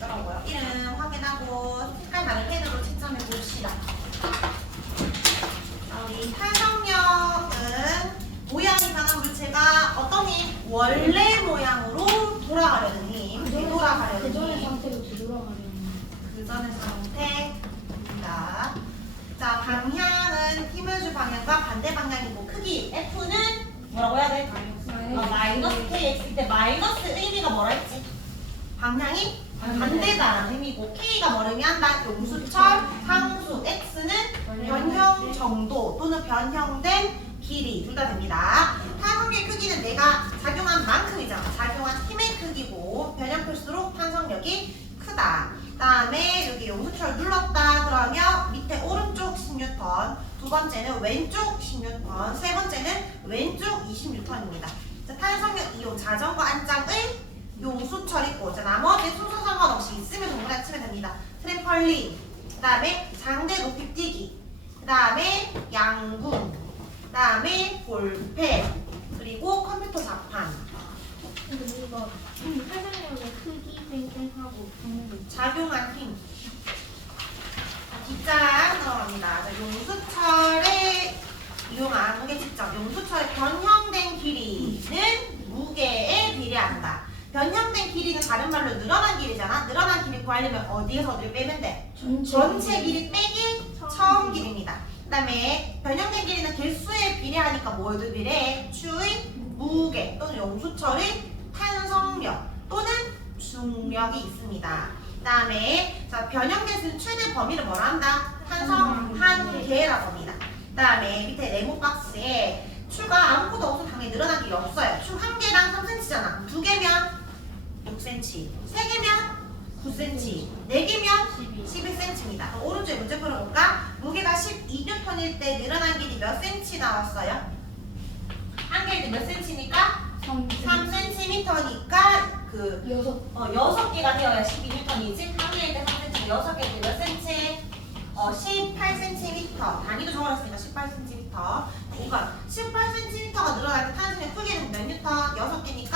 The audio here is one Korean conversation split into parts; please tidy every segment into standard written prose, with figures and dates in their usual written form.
있더라고요. 이름 확인하고 색깔 다른 펜으로 채점해 봅시다. 우리 탄성력은 모양이 변한 물체가 어떤 힘? 원래 모양으로 돌아가려는 힘. 되돌아가려는 대전의 힘. 상태로 되돌아가려는. 그 전의 상태입니다. 자, 방향은 힘을 줄 방향과 반대 방향이고 크기 F는 뭐라고 해야 돼? 마이너스 KX일 때 마이너스 의미가 뭐라 했지? 방향이 반대다라는 의미고 K가 뭐냐면 용수철, 상수, X는 변형 정도 또는 변형된 길이 둘 다 됩니다. 탄성력의 크기는 내가 작용한 만큼이잖아. 작용한 힘의 크기고 변형클수록 탄성력이 크다. 그 다음에 여기 용수철 눌렀다 그러면 밑에 오른쪽 10N, 두 번째는 왼쪽 10N, 세 번째는 왼쪽 20N입니다. 탄성력 이용 자전거 안장의 용수철 있고 나머지 순서 상관없이 있으면 동그랗게 치면 됩니다. 트램펄린, 그 다음에 장대 높이 뛰기, 그 다음에 양궁, 그 다음에 볼펜, 그리고 컴퓨터 자판. 근데 이거 탄성력의 크기 뺑뺑하고 작용한 힘. 뒷장 들어갑니다. 자, 용수철에 이용한 무게 측정. 용수철의 변형된 길이는 무게에 비례한다. 변형된 길이는 다른 말로 늘어난 길이잖아. 늘어난 길이 구하려면 어디에서 어디를 빼면 돼? 전체 길이 빼기 처음 길입니다. 그 다음에 변형된 길이는 개수에 비례하니까 뭐에도 비례해? 추의 무게 또는 용수철의 탄성력 또는 중력이 있습니다. 그 다음에 자, 변형된 수는 최대 범위를 뭐라 한다? 탄성 한 개라고 합니다. 그 다음에 밑에 네모 박스에 추가 아무것도 없으면 당연히 늘어난 길이 없어요. 추 한 개당 3cm잖아. 두 개면 6cm, 세 개면 9cm, 네 개면 11cm입니다. 오른쪽에 문제 풀어볼까? 무게가 12N일 때 늘어난 길이 몇 cm 나왔어요? 한 개일 때 몇 cm니까? 3cm니까 그 6개가 되어야 12N이지. 한 개일 때 3cm, 6개일 때 몇 cm? 18cm. 단위도 적어놨으니까 18cm. 이건 18cm가 늘어날 때 탄성의 크기는 몇 뉴턴? 6개니까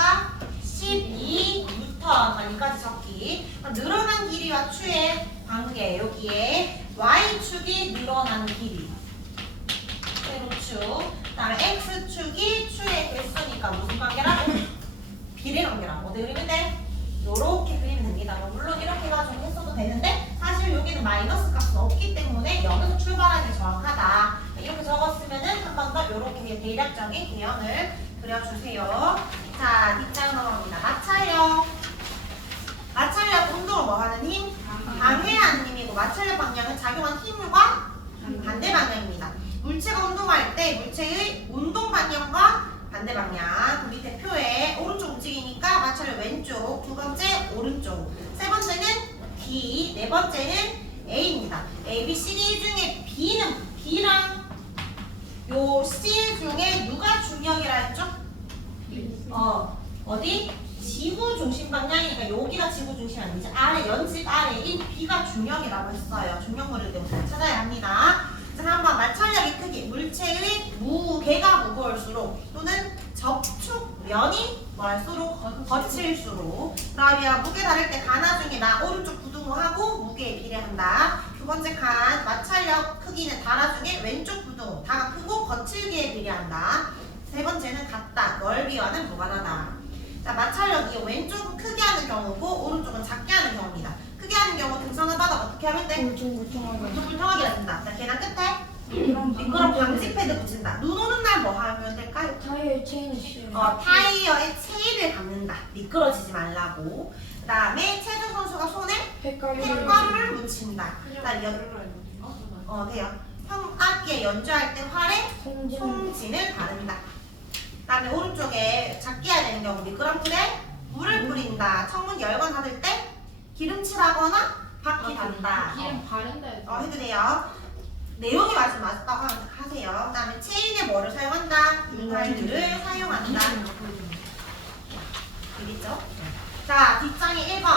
12N. 단위까지 적기. 늘어난 길이와 추의 관계. 여기에 Y축이 늘어난 길이. 세로축. 그 다음에 X축이 추의 개수니까 무슨 관계라고? 비례 관계라고. 어떻게 그리면 돼? 요렇게 그리면 됩니다. 물론 이렇게 해가지고 했어도 되는데 사실 여기는 마이너스 값은 없기 때문에 0에서 출발하는 게 정확하다. 이렇게 적었으면은 한 번 더 요렇게 대략적인 개형을 그려주세요. 자, 뒷장 넘어갑니다. 마찰력. 마찰력 운동을 뭐 하는 힘? 방해하는 힘이고 마찰력 방향은 작용한 힘과 반대 방향입니다. 물체가 운동할 때 물체의 운동 방향과 반대 방향. 그 밑에 표에 오른쪽 움직이니까 마찰력 왼쪽, 두 번째 오른쪽, 세 번째는 B, 네 번째는 A입니다. A, B, C, D 중에 B랑 요 C 중에 누가 중력이라 했죠? 어디? 지구 중심 방향이니까 여기가 지구 중심 아니지? 아래 연식 아래인 B가 중력이라고 했어요. 중력물을 때문에 찾아야 합니다. 자, 한번 마찰력의 크기, 물체의 무게가 무거울수록 또는 접촉면이 뭐할수록 거칠수록. 그러면 무게 다를 때 가나 중에 나 오른쪽 부등호하고 무게에 비례한다. 두 번째 칸 마찰력 크기는 다나 중에 왼쪽 부등호 다가 크고 거칠기에 비례한다. 세 번째는 같다, 넓이와는 무관하다. 자, 마찰력이 왼쪽은 크게 하는 경우고 오른쪽은 작게 하는 경우입니다. 크게 하는 경우 등선을 받아 어떻게 하면 돼? 울퉁불퉁하게 된다. 자, 계단 끝에 미끄럼 방지 패드 붙인다. 눈 오는 날 뭐 하면 될까요? 타이어의 체인을 씌워. 타이어에 체인을 감는다. 미끄러지지 말라고. 그 다음에 체중 선수가 손에 펜가루를 묻힌다. 돼요. 악기에 연주할 때 활에 송진을 바른다. 그 다음에 오른쪽에 작게 해야 되는 경우 미끄럼틀에 물을 뿌린다. 창문 열건 닫을 때 기름칠하거나 바퀴 단다. 기름 바른다. 해도 돼요. 내용이 맞다고 하세요. 그 다음에 체인에 뭐를 사용한다? 유활유를 사용한다. 알겠죠? 자, 뒷장이 1번.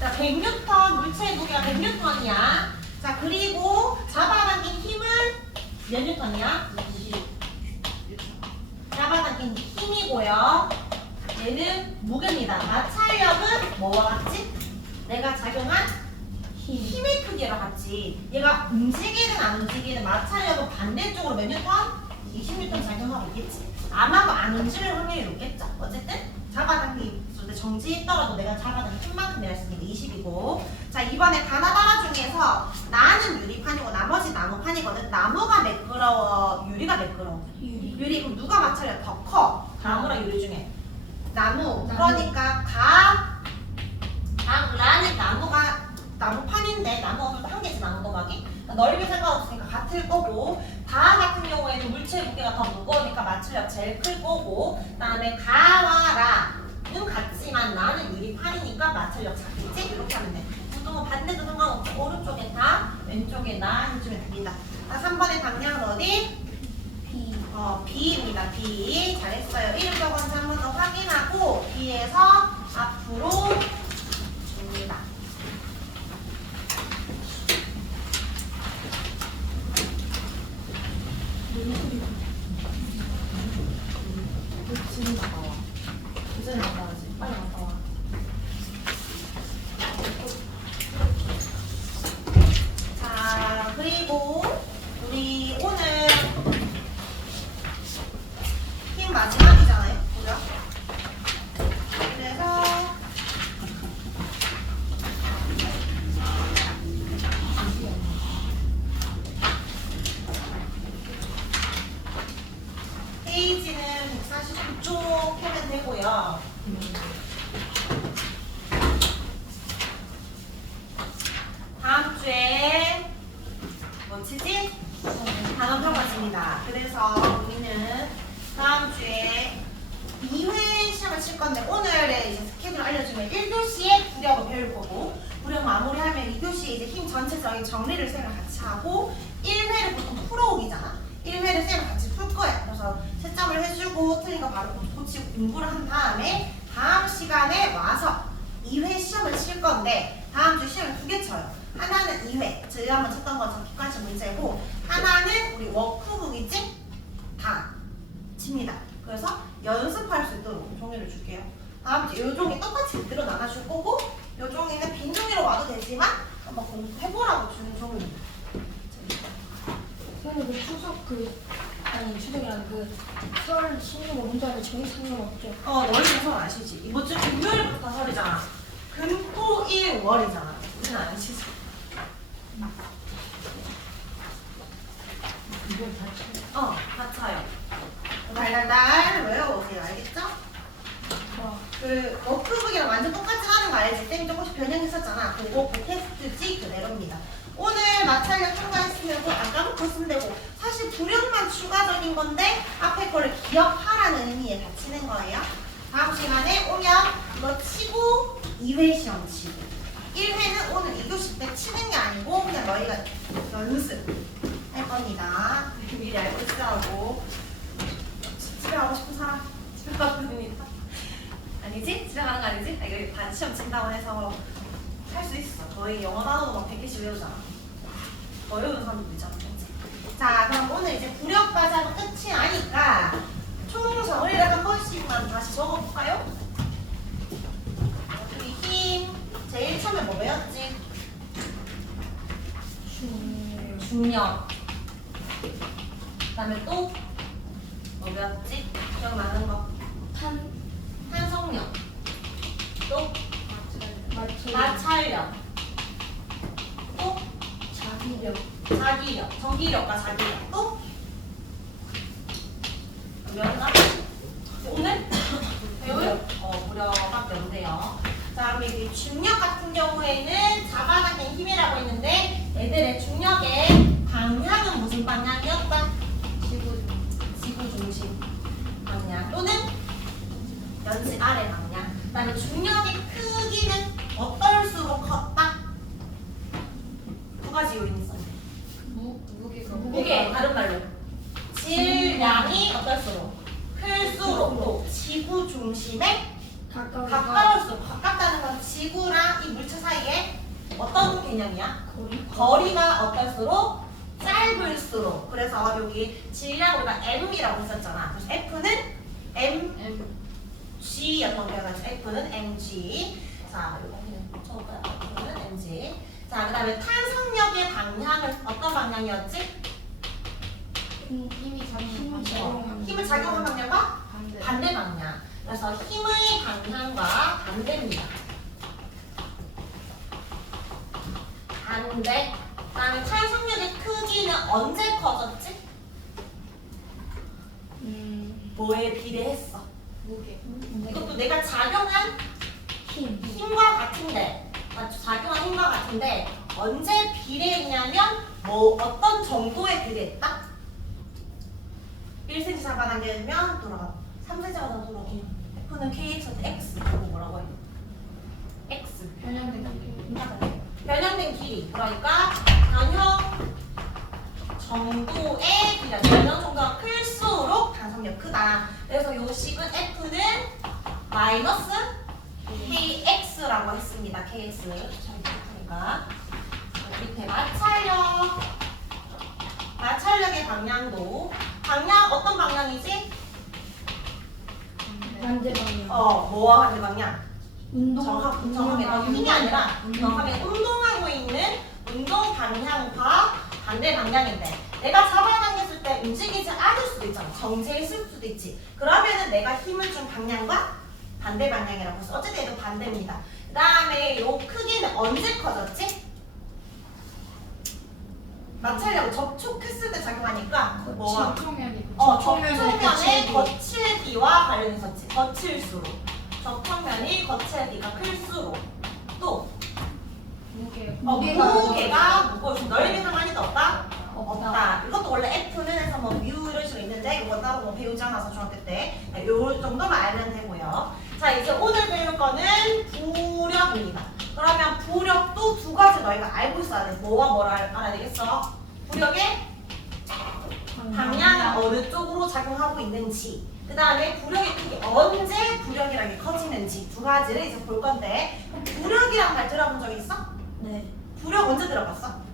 자, 100N, 물체의 무게가 100N이야. 자, 그리고 잡아당긴 힘은 몇 N이야? 잡아당긴 힘이고요. 얘는 무게입니다. 마찰력은 뭐와 같지? 내가 작용한 힘의 크기랑 같이 얘가 움직이든 안 움직이든 마찰력은 반대쪽으로 몇 뉴턴? 20뉴턴 작용하고 있겠지. 아마도 안 움직일 확률이 높겠죠. 어쨌든 잡아당기 정지했더라도 내가 잡아당긴 힘만큼 내가 쓰니까 20이고. 자, 이번에 가나다라 중에서 나는 유리판이고 나머지 나무판이거든. 나무가 매끄러워, 유리가 매끄러워. 유리. 그럼 누가 마찰력 더 커? 나무랑 유리 중에 나무. 그러니까 라는 나무가 나무판인데 나무가 한 개지 나무 도막이 넓이 상관없으니까 같을 거고, 다 같은 경우에는 물체 무게가 더 무거우니까 마찰력 제일 클 거고, 그다음에 가와 라는 같지만 나는 유리판이니까 마찰력 작겠지? 이렇게 하면 돼. 보통은 반대도 상관없고 오른쪽에 다 왼쪽에 나 해주면 됩니다. 자, 3번의 방향은 어디? B입니다. B. 잘했어요. 1 적은지 한 번 더 확인하고 B에서 앞으로 줍니다. 지금 갔다 와. 이제 갔다 와야지. 빨리 갔다 와. 자, 그리고 우리 오늘 힘 마지막이잖아요. 그죠? 그래서 페이지는 149쪽 펴면 되고요. 다음 주에 뭐 치지? 단어 평가집니다. 그래서 우리는 다음 주에 2회 시험을 칠 건데 오늘의 이제 스케줄 알려주면 1교시에 구력을 배울 거고, 구력 마무리하면 2교시에 이제 힘 전체적인 정리를 쌤을 같이 하고, 1회를 보통 풀어오기잖아. 1회를 쌤을 같이 풀 거야. 그래서 채점을 해주고 틀린 거 바로 고치고 공부를 한 다음에 다음 시간에 와서 2회 시험을 칠 건데, 다음 주 시험을 2개 쳐요. 하나는 2회, 저희 한번 쳤던 것처럼 객관식 문제고, 하나는 우리 워크북이지? 다 칩니다. 그래서 연습할 수 있도록 종이를 줄게요. 다음 주에 요 종이 똑같이 그대로 나눠줄 거고, 요 종이는 빈 종이로 와도 되지만 한번 공부해보라고 주는 종이입니다. 근데 그 추석 아니 추석이랑 설 쉬는 거 문자를 전혀 상관없죠. 너희는 설 아시지? 이번 주 금요일부터 설이잖아. 금, 토, 일, 월이잖아. 우리는 아시지? 다 차요. 달달달 외워오세요. 알겠죠? 그 워크북이랑 완전 똑같이 하는 거 알지? 쌤이 조금씩 변형했었잖아. 그거 그 테스트지 그대로입니다. 오늘 마찰력 통과했으면 그거 안 까먹고 쓰면 되고, 사실 구력만 추가적인 건데 앞에 거를 기억하라는 의미에 다 치는 거예요. 다음 시간에 오면 이거 치고 2회 시험 치고, 1회는 오늘 2교시 때 치는 게 아니고 그냥 너희가 연습할 겁니다. 미리 알고 있으라고. 집에 가고 싶은 사람 집에 가도 됩니다. 아니지? 집에 가는 거 아니지? 이거 반 시험 친다고 해서 할 수 있어. 거의 영어 단어도 막 100개씩 외우잖아. 더 외우는 사람도 있잖아. 그치? 자, 그럼 오늘 이제 구력까지 하면 끝이 나니까 총 정리를 한 번씩만 다시 적어볼까요? 우리 힘 제일 처음에 뭐 배웠지? 중력. 그 다음에 또 뭐 배웠지? 기억나는 거? 탄성력. 또 마찰력. 또 자기력. 정기력과 자기력. 또 배웠나? 오늘? 배울? 무려밖에 없네요. 자, 그럼 이 중력 같은 경우에는 잡아당긴 힘이라고 했는데, 애들의 중력의 방향은 무슨 방향이었다? 지구 중심 방향 또는 연지 아래 방향. 그 다음에 중력의 크기는 어떨수록 컸다? 두 가지 요인이 있었네. 무게, 다른 말로 질량이 어떨수록 클수록, 또 지구 중심에 가까울수록. 가깝다는 건 지구랑 이 물체 사이에 어떤 개념이야? 거리가 어떨수록 짧을수록. 그래서 여기 질량 우리가 m이라고 했었잖아. 그래서 F는 mg였던 거 같아요. F는 mg. 자, 이거 F는 NG. 자, 그 다음에 탄성력의 방향은 어떤 방향이었지? 힘을 작용한 방향과 반대 방향. 그래서 힘의 방향과 반대입니다. 반대. 그 다음에 탄성력의 크기는 언제 커졌지? 뭐에 비례했어? 이것도 내가 작용한 힘과 같은데, 맞죠? 작용한 힘과 같은데 언제 비례했냐면 뭐 어떤 정도에 비례했다? 1cm 잡아당기면 돌아가. 3cm 잡아당기면 돌아가. F는 KX한테 X. 이거 뭐라고 해? X. 변형된 길이. 그러니까 변형 정도의 길이. 변형 정도가 클수록 탄성력 크다. 그래서 요 식은 F는 마이너스 KX라고 했습니다. KX. 잘 기억하니까. 밑에 마찰력. 마찰력의 방향도. 방향 어떤 방향이지? 반대 방향. 뭐와 반대 방향? 정확하게 운동하고 힘이 아니라 정확하게 운동하고 있는 운동 방향과 반대 방향인데 내가 잡아당겼을 때 움직이지 않을 수도 있잖아. 정체있을 수도 있지. 그러면은 내가 힘을 준 방향과 반대 방향이라고 해서 어쨌든 얘도 반대입니다. 그 다음에 요 크기는 언제 커졌지? 마찰력 접촉했을 때 작용하니까 뭐와? 접촉면의 거칠기와 관련해서지. 거칠수록. 접촉면이 거칠기가 클수록. 또 무게가 무거울수록. 넓이 상관이 없다? 없다. 이것도 원래 F는 해서 뭐 뮤 이런 식으로 있는데 이거 따로 뭐 배우지 않아서 중학교 때 요 정도만 알면 되고요. 자, 이제 오늘 배울 거는 부력입니다. 그러면 부력도 두 가지 너희가 알고 있어야 돼. 뭐와 뭐를 알아야 되겠어? 부력의 방향은 어느 쪽으로 작용하고 있는지, 그 다음에 부력의 크기 언제 부력이라는 게 커지는지 두 가지를 이제 볼 건데, 그럼 부력이란 말 들어본 적 있어? 네. 부력 언제 들어봤어?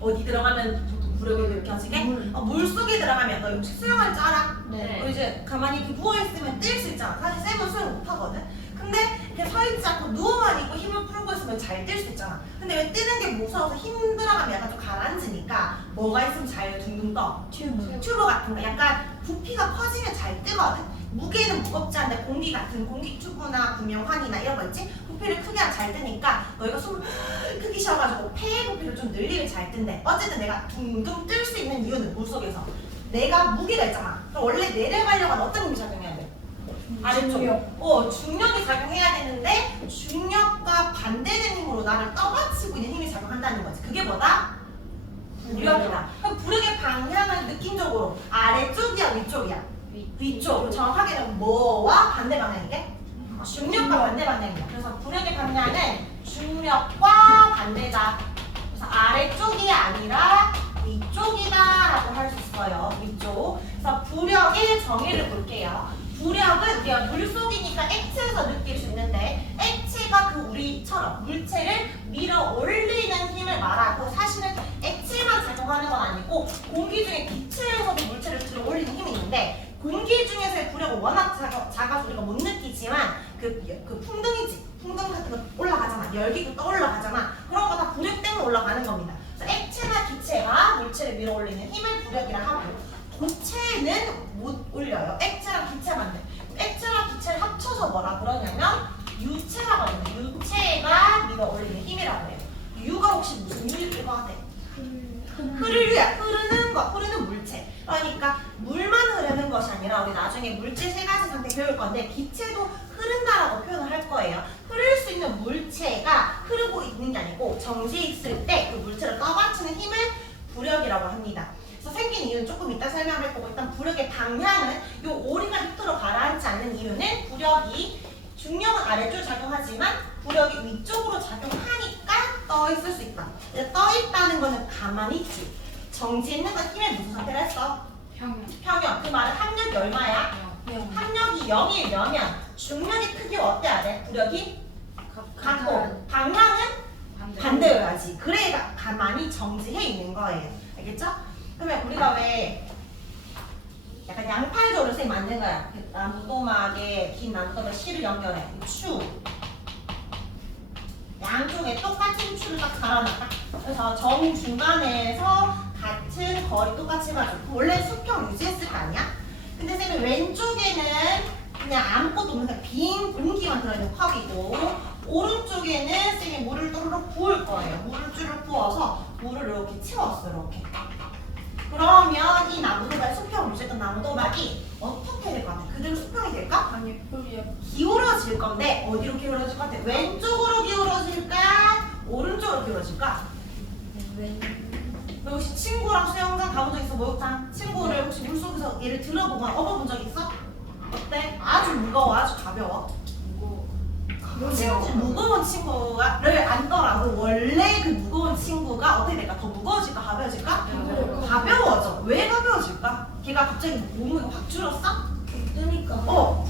어디 들어가면 보통 부력이 느껴지게? 물 속에 들어가면 너 혹시 수영할 줄 알아? 네. 이제 가만히 이렇게 누워있으면 뛸 수 있잖아. 사실 쌤은 수영 못하거든. 근데 이렇게 서있지 않고 누워만 있고 힘을 풀고 있으면 잘 뛸 수 있잖아. 근데 왜 뛰는 게 무서워서 힘 들어가면 약간 좀 가라앉으니까 뭐가 있으면 잘 둥둥 떠? 튜브 같은 거. 약간 부피가 커지면 잘 뜨거든. 무게는 무겁지 않은데 공기 같은 공기 튜브나 구명환이나 이런 거 있지? 부피를 크게 하면 잘 뜨니까 너희가 숨을 크게 쉬어가지고 폐의 부피를 좀 늘리면 잘 뜬대. 어쨌든 내가 둥둥 뜰 수 있는 이유는 물속에서 내가 무게가 있잖아. 그럼 원래 내려가려고 하면 어떤 힘이 작용해야 돼? 아래쪽. 중력이 작용해야 되는데 중력과 반대되는 힘으로 나를 떠받치고 있는 힘이 작용한다는 거지. 그게 뭐다? 부력이다. 그럼 부력의 방향은 느낌적으로 아래쪽이야 위쪽이야? 위쪽. 정확하게는 뭐와 반대 방향이게? 중력과 반대 방향이야. 그래서 부력의 방향은 중력과 반대다. 그래서 아래쪽이 아니라 위쪽이다라고 할 수 있어요. 위쪽. 그래서 부력의 정의를 볼게요. 부력은 우리가 물속이니까 액체에서 느낄 수 있는데 액체가 그 우리처럼 물체를 밀어 올리는 힘을 말하고, 사실은 액체만 작용하는 건 아니고 공기 중에 기체에서도 물체를 들어 올리는 힘이 있는데, 공기 중에서의 부력은 워낙 작아서 우리가 못 느끼지만 그 풍등이지. 풍등 같은 거 올라가잖아. 열기가 떠올라가잖아. 그런 거 다 부력 때문에 올라가는 겁니다. 그래서 액체나 기체가 물체를 밀어 올리는 힘을 부력이라 하고, 고체는 못 올려요. 액체랑 기체만 돼. 액체랑 기체를 합쳐서 뭐라 그러냐면 유체라고 하는데, 유체가 밀어 올리는 힘이라고 해요. 유가 혹시 무슨 유일 것 같아? 흐르야. 흐르는 거, 흐르는 물체. 그러니까 물만 흐르는 것이 아니라 우리 나중에 물체 세 가지 상태 배울 건데 기체도 흐른다라고 표현을 할 거예요. 흐를 수 있는 물체가 흐르고 있는 게 아니고 정지해 있을 때 그 물체를 떠받치는 힘을 부력이라고 합니다. 그래서 생긴 이유는 조금 이따 설명할 거고, 일단 부력의 방향은 요 오리가 밑으로 가라앉지 않는 이유는 부력이 중력은 아래쪽으로 작용하지만 부력이 위쪽으로 작용하니까 떠 있을 수 있다. 떠 있다는 거는 가만히 있지. 정지해 있는 건 힘의 무슨 상태를 했어? 평형. 그 말은 합력이 얼마야? 합력이 0이려면 중력의 크기가 어때야 돼? 부력이 같고 방향은 반대여야지. 그래야 가만히 정지해 있는 거예요. 알겠죠? 그러면 우리가 왜 약간 양팔적으로 선생님 만든 거야. 나무도막에 긴 나무도막 실을 연결해. 추. 양쪽에 똑같은 축을 딱 달아놨다. 그래서 정 중간에서 같은 거리 똑같이 해가지고 원래 수평 유지했을 거 아니야? 근데 쌤이 왼쪽에는 그냥 아무것도 없는 그냥 빈 공기만 들어있는 컵이고 오른쪽에는 쌤이 물을 또르륵 부을 거예요. 물을 쭈르륵 부어서 물을 이렇게 채웠어요. 이렇게. 그러면 이 나무도박 수평 유지했던 나무도박이 어떻게 될 것 같아? 그대로 수평이 될까? 아니 그게 기울어질 건데 어디로 기울어질 것 같아? 왼쪽으로 기울어질까? 오른쪽으로 기울어질까? 너 혹시 친구랑 수영장 가본 적 있어? 목욕탕? 친구를 혹시 물속에서 얘를 들어보거나 업어본 적 있어? 어때? 아주 무거워, 아주 가벼워. 친구, 무거운 친구를 안더라도 원래 그 무거운 친구가 어떻게 될까? 더 무거워질까? 가벼워질까? 가벼워져. 왜 가벼워질까? 걔가 갑자기 몸이 확 줄었어? 뜨니까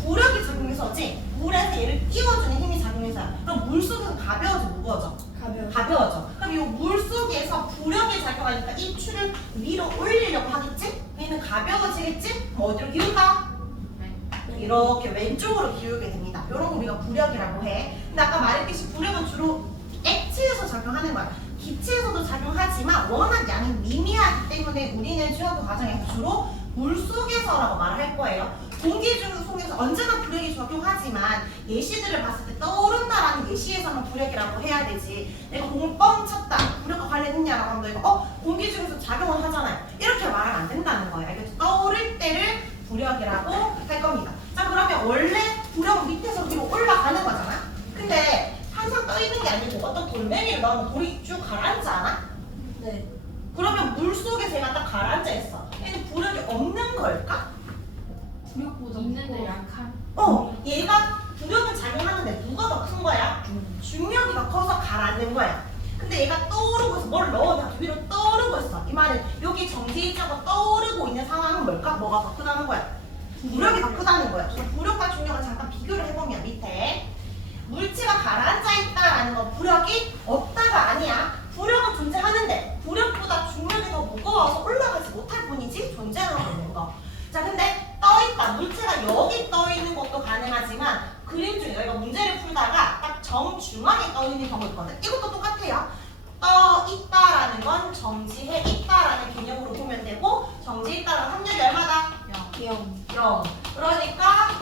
부력이 작용해서지. 물에서 얘를 띄워주는 힘이 작용해서야. 그럼 물속에서 가벼워져, 무거워져? 가벼워져. 그럼 이 물속에서 부력이 작용하니까 이 추를 위로 올리려고 하겠지? 얘는 가벼워지겠지? 그럼 어디로 기울까? 이렇게 왼쪽으로 기울게 됩니다. 이런 거 우리가 부력이라고 해. 근데 아까 말했듯이 부력은 주로 액체에서 작용하는 거야. 기체에서도 작용하지만 워낙 양이 미미하기 때문에 우리는 중학교 과정에서 주로 물속에서라고 말을 할 거예요. 공기 중에서 언제나 부력이 적용하지만 예시들을 봤을 때 떠오른다라는 예시에서만 부력이라고 해야 되지. 내가 공을 뻥 쳤다. 부력과 관련있냐라고 하면 이거 공기 중에서 작용을 하잖아요. 이렇게 말하면 안 된다는 거예요. 알겠죠? 떠오를 때를 부력이라고 할 겁니다. 자, 그러면 원래 부력은 밑에서 위로 올라가는 거잖아. 근데 항상 떠 있는 게 아니고 어떤 돌멩이를 넣으면 돌이 쭉 가라앉지 않아? 네. 그러면 물 속에서 얘가 딱 가라앉아 있어. 얘는 부력이 없는 걸까? 부력보다 있는데 약한. 얘가 부력은 작용하는데 누가 더 큰 거야? 중력이 더 커서 가라앉는 거야. 근데 얘가 떠오르고 있어. 뭘 넣어? 위로 떠오르고 있어. 이 말은 여기 정지자가 떠오르고 있는 상황은 뭘까? 뭐가 더 크다는 거야? 부력이 더 크다는 거야. 그래서 부력과 중력을 잠깐 비교를 해보면 밑에 물체가 가라앉아 있다라는 건 부력이 없다가 아니야. 부력은 존재하는데 부력보다 중력이 더 무거워서 올라가지 못할 뿐이지 존재하고 있는 거. 자, 근데 떠있다. 물체가 여기 떠있는 것도 가능하지만 그림 중에 여기가 문제를 풀다가 딱 정중앙에 떠있는 경우 있거든. 이것도 똑같아요. 떠있다라는 건 정지해 있다라는 개념으로 보면 되고 정지해 있다라는 확률이 얼마다? 0. 그러니까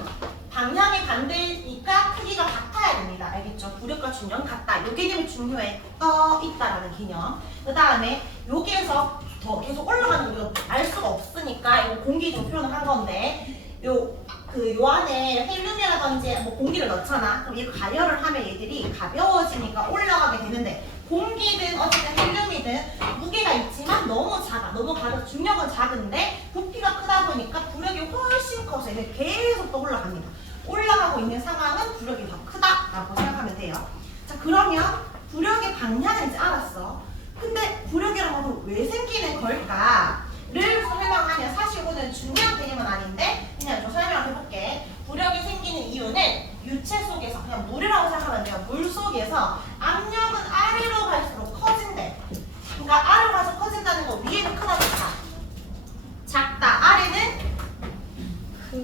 방향이 반대니까 크기가 같아야 됩니다. 알겠죠? 부력과 중력은 같다. 이 개념이 중요해. 떠있다라는 개념. 그 다음에 여기에서 더 계속 올라가는 거 알 수가 없으니까 이거 공기 좀 표현을 한 건데 요 안에 헬륨이라든지 뭐 공기를 넣잖아. 그럼 이거 가열을 하면 얘들이 가벼워지니까 올라가게 되는데 공기든 어쨌든 헬륨이든 무게가 있지만 너무 작아. 너무 가벼워. 중력은 작은데 부피가 크다 보니까 부력이 훨씬 커서 이게 계속 또 올라갑니다. 올라가고 있는 상황은 부력이 더 크다라고 생각하면 돼요. 자, 그러면 부력의 방향은 이제 알았어. 근데 부력이라는 것은 왜 생기는 걸까를 설명하면 사실 이거는 중요한 개념은 아닌데 그냥 좀 설명을 해볼게. 부력이 생기는 이유는 유체 속에서 그냥 물이라고 생각하면 돼요. 물 속에서 압력은 아래로 갈수록 커진대. 그러니까 아래로 갈수록 커진다는 거 위에는 크다 작다. 작다. 아래는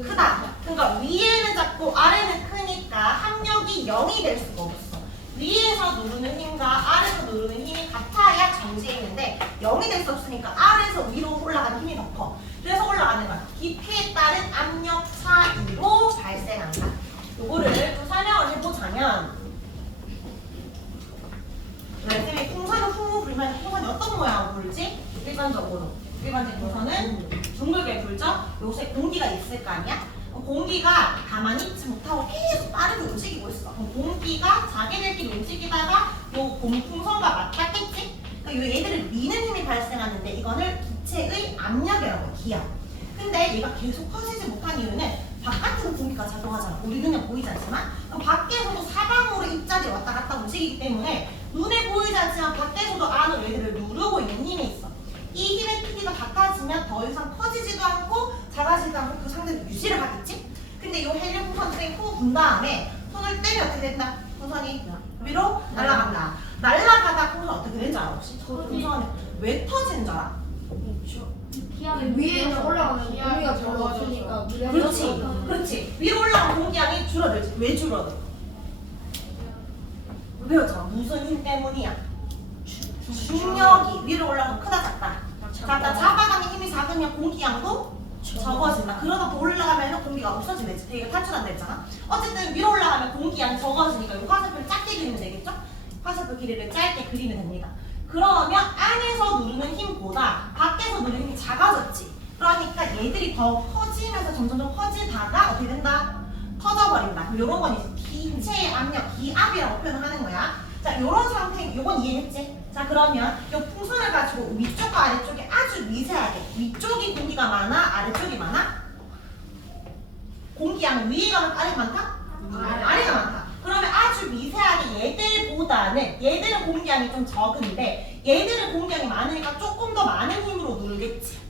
크다. 그러니까 위에는 작고 아래는 크니까 합력이 0이 될 수가 없어. 위에서 누르는 힘과 아래에서 누르는 힘이 같아야 정지해 있는데 0이 될 수 없으니까 아래에서 위로 올라가는 힘이 더 커. 그래서 올라가는 거야. 깊이에 따른 압력 차이로 발생한다. 요거를 좀 설명을 해보자면 쌤이 풍선은 풍무 불면 풍선이 어떤 모양으로 불지? 일반적인 풍선은 둥글게 불죠? 요새 공기가 있을 거 아니야? 공기가 가만히 있지 못하고 계속 빠르게 움직이고 있어. 그럼 공기가 자기들끼리 움직이다가 요 풍선과 맞닿겠지? 그러니까 요 얘들을 미는 힘이 발생하는데 이거를 기체의 압력이라고 해, 기압. 근데 얘가 계속 커지지 못한 이유는 바깥으로 공기가 작용하잖아. 우리 눈에 보이지 않지만 그럼 밖에서도 사방으로 입자리 왔다 갔다 움직이기 때문에 눈에 보이지 않지만 밖에서도 안으로 얘들을 누르고 있는 힘이 있어. 이 힘의 크기가 같아지면 더 이상 커지지도 않고 작아지지도 않고 그 상태를 유지를 하겠지? 근데 이 헬륨 풍선을 후 분 다음에 손을 떼면 어떻게 된다? 풍선이 위로 날아간다. 날아가다 풍선 어떻게 되는 줄 알아 혹시? 풍선이 왜 터지는 줄 알아? 위에는 올라가면 공기가 별로 없으니까 그렇지. 위로 올라간 공기량이 줄어들지. 왜 줄어들어? 배웠잖아. 무슨 힘 때문이야? 중력이 위로 올라가면 크다 작다. 작다. 잡아당긴 힘이 작으면 공기량도 적어진다. 그러다 더 올라가면 공기가 없어지겠지. 대기가 탈출한다 했잖아. 어쨌든 위로 올라가면 공기량이 적어지니까 이 화살표를 작게 그리면 되겠죠? 화살표 길이를 짧게 그리면 됩니다. 그러면 안에서 누르는 힘보다 밖에서 누르는 힘이 작아졌지. 그러니까 얘들이 더 커지면서 점점 커지다가 어떻게 된다? 터져버린다. 그럼 요런 건 이제 기체의 압력, 기압이라고 표현을 하는 거야. 자, 요런 상태, 요건 이해했지? 자, 그러면 요 풍선을 가지고 위쪽과 아래쪽에 아주 미세하게 위쪽이 공기가 많아? 아래쪽이 많아? 공기양 위에가 많다? 아래가 많다? 아래가 많다. 그러면 아주 미세하게 얘들은 공기양이 좀 적은데 얘들은 공기양이 많으니까 조금 더 많은 힘으로 누르겠지.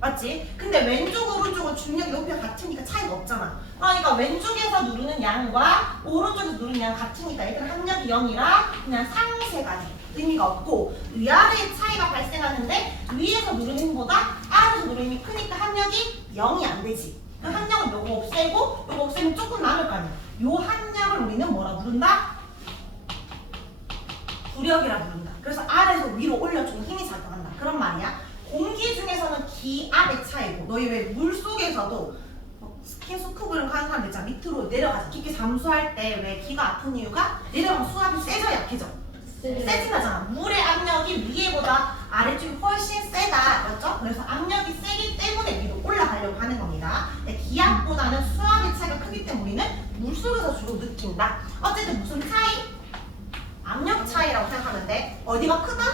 맞지? 근데 왼쪽 오른쪽은 중력이 높이가 같으니까 차이가 없잖아. 그러니까 왼쪽에서 누르는 양과 오른쪽에서 누르는 양 같으니까 얘들은 합력이 0이라 그냥 상세가 의미가 없고 위아래의 차이가 발생하는데 위에서 누르는 힘보다 아래에서 누르는 힘이 크니까 합력이 0이 안 되지. 그 합력은 요거 없애고 요거 없애면 조금 남을 거 아니야. 요 합력을 우리는 뭐라 부른다? 부력이라 부른다. 그래서 아래에서 위로 올려주는 힘이 작용한다. 그런 말이야. 공기 중에서는 기압의 차이고 너희 왜 물속에서도 스킨스쿠버를 하는 사람들 있잖아. 밑으로 내려가서 깊게 잠수할 때 왜 기가 아픈 이유가 내려가면 수압이 세져 약해져? 세진하잖아. 물의 압력이 위에보다 아래쪽이 훨씬 세다. 맞죠? 그래서 압력이 세기 때문에 위로 올라가려고 하는 겁니다. 기압보다는 수압의 차이가 크기 때문에 우리는 물속에서 주로 느낀다. 어쨌든 무슨 차이? 압력 차이라고 생각하면 돼. 어디가 크다?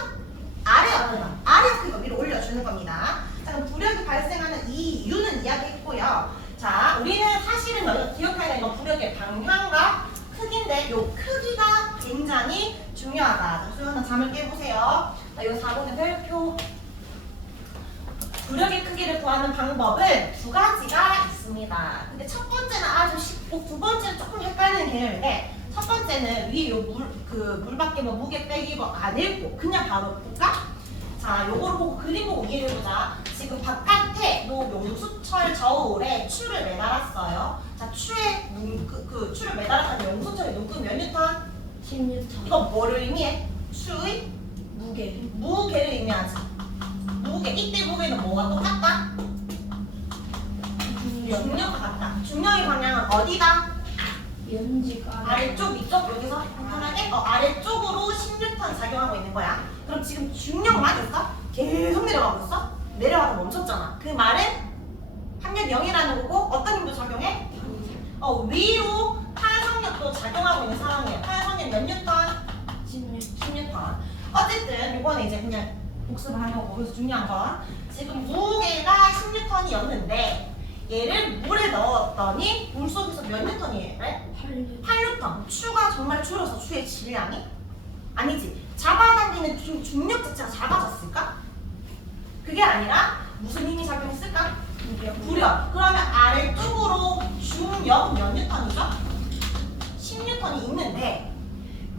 아래가 크다. 아래가 크니까 위로 올려주는 겁니다. 자, 그럼 부력이 발생하는 이 이유는 이야기했고요. 자, 우리는 사실은 너희가 기억해야 되는 건 부력의 방향과 크기인데 요 크기가 굉장히 중요하다. 자, 수연아 잠을 깨보세요. 자, 요 4번의 별표. 부력의 크기를 구하는 방법은 두 가지가 있습니다. 근데 첫 번째는 아주 쉽고 두 번째는 조금 헷갈리는 개념인데 첫 번째는 위에 요 물 밖에 뭐 무게 빼기 뭐 안 읽고 그냥 바로 볼까? 자, 요거를 보고 그림 보고 이해를 해보자. 지금 바깥에 요 용수철 저울에 추를 매달았어요. 자, 추에 추를 매달았다는 용수철의 눈금 몇 뉴턴? 10뉴턴. 이거 뭐를 의미해? 추의 무게를 의미하지. 무게. 이때 무게는 뭐가 똑같다? 중력과 같다. 중력의 방향은 어디다? 연지가 아래쪽, 위쪽, 여기서 편하게 아래쪽으로 10뉴턴 작용하고 있는 거야. 그럼 지금 중력만 있어? 계속 내려가고 있어? 내려가다 멈췄잖아. 그 말은 합력 0이라는 거고 어떤 힘도 작용해? 위로 탄성력도 작용하고 있는 상황이에요. 탄성력 몇 뉴턴? 10뉴턴. 어쨌든 이거는 이제 그냥 복습을 하려고. 그래서 중요한 건 지금 무게가 10뉴턴이었는데 얘를 물에 넣었더니 물속에서 몇 뉴턴이에요? 8뉴턴. 추가 정말 줄어서 추의 질량이? 아니지. 잡아당기는 중력 자체가 작아졌을까? 그게 아니라 무슨 힘이 작용했을까? 부력. 그러면 아래쪽으로 중력 몇 뉴턴이죠? 10뉴턴이 있는데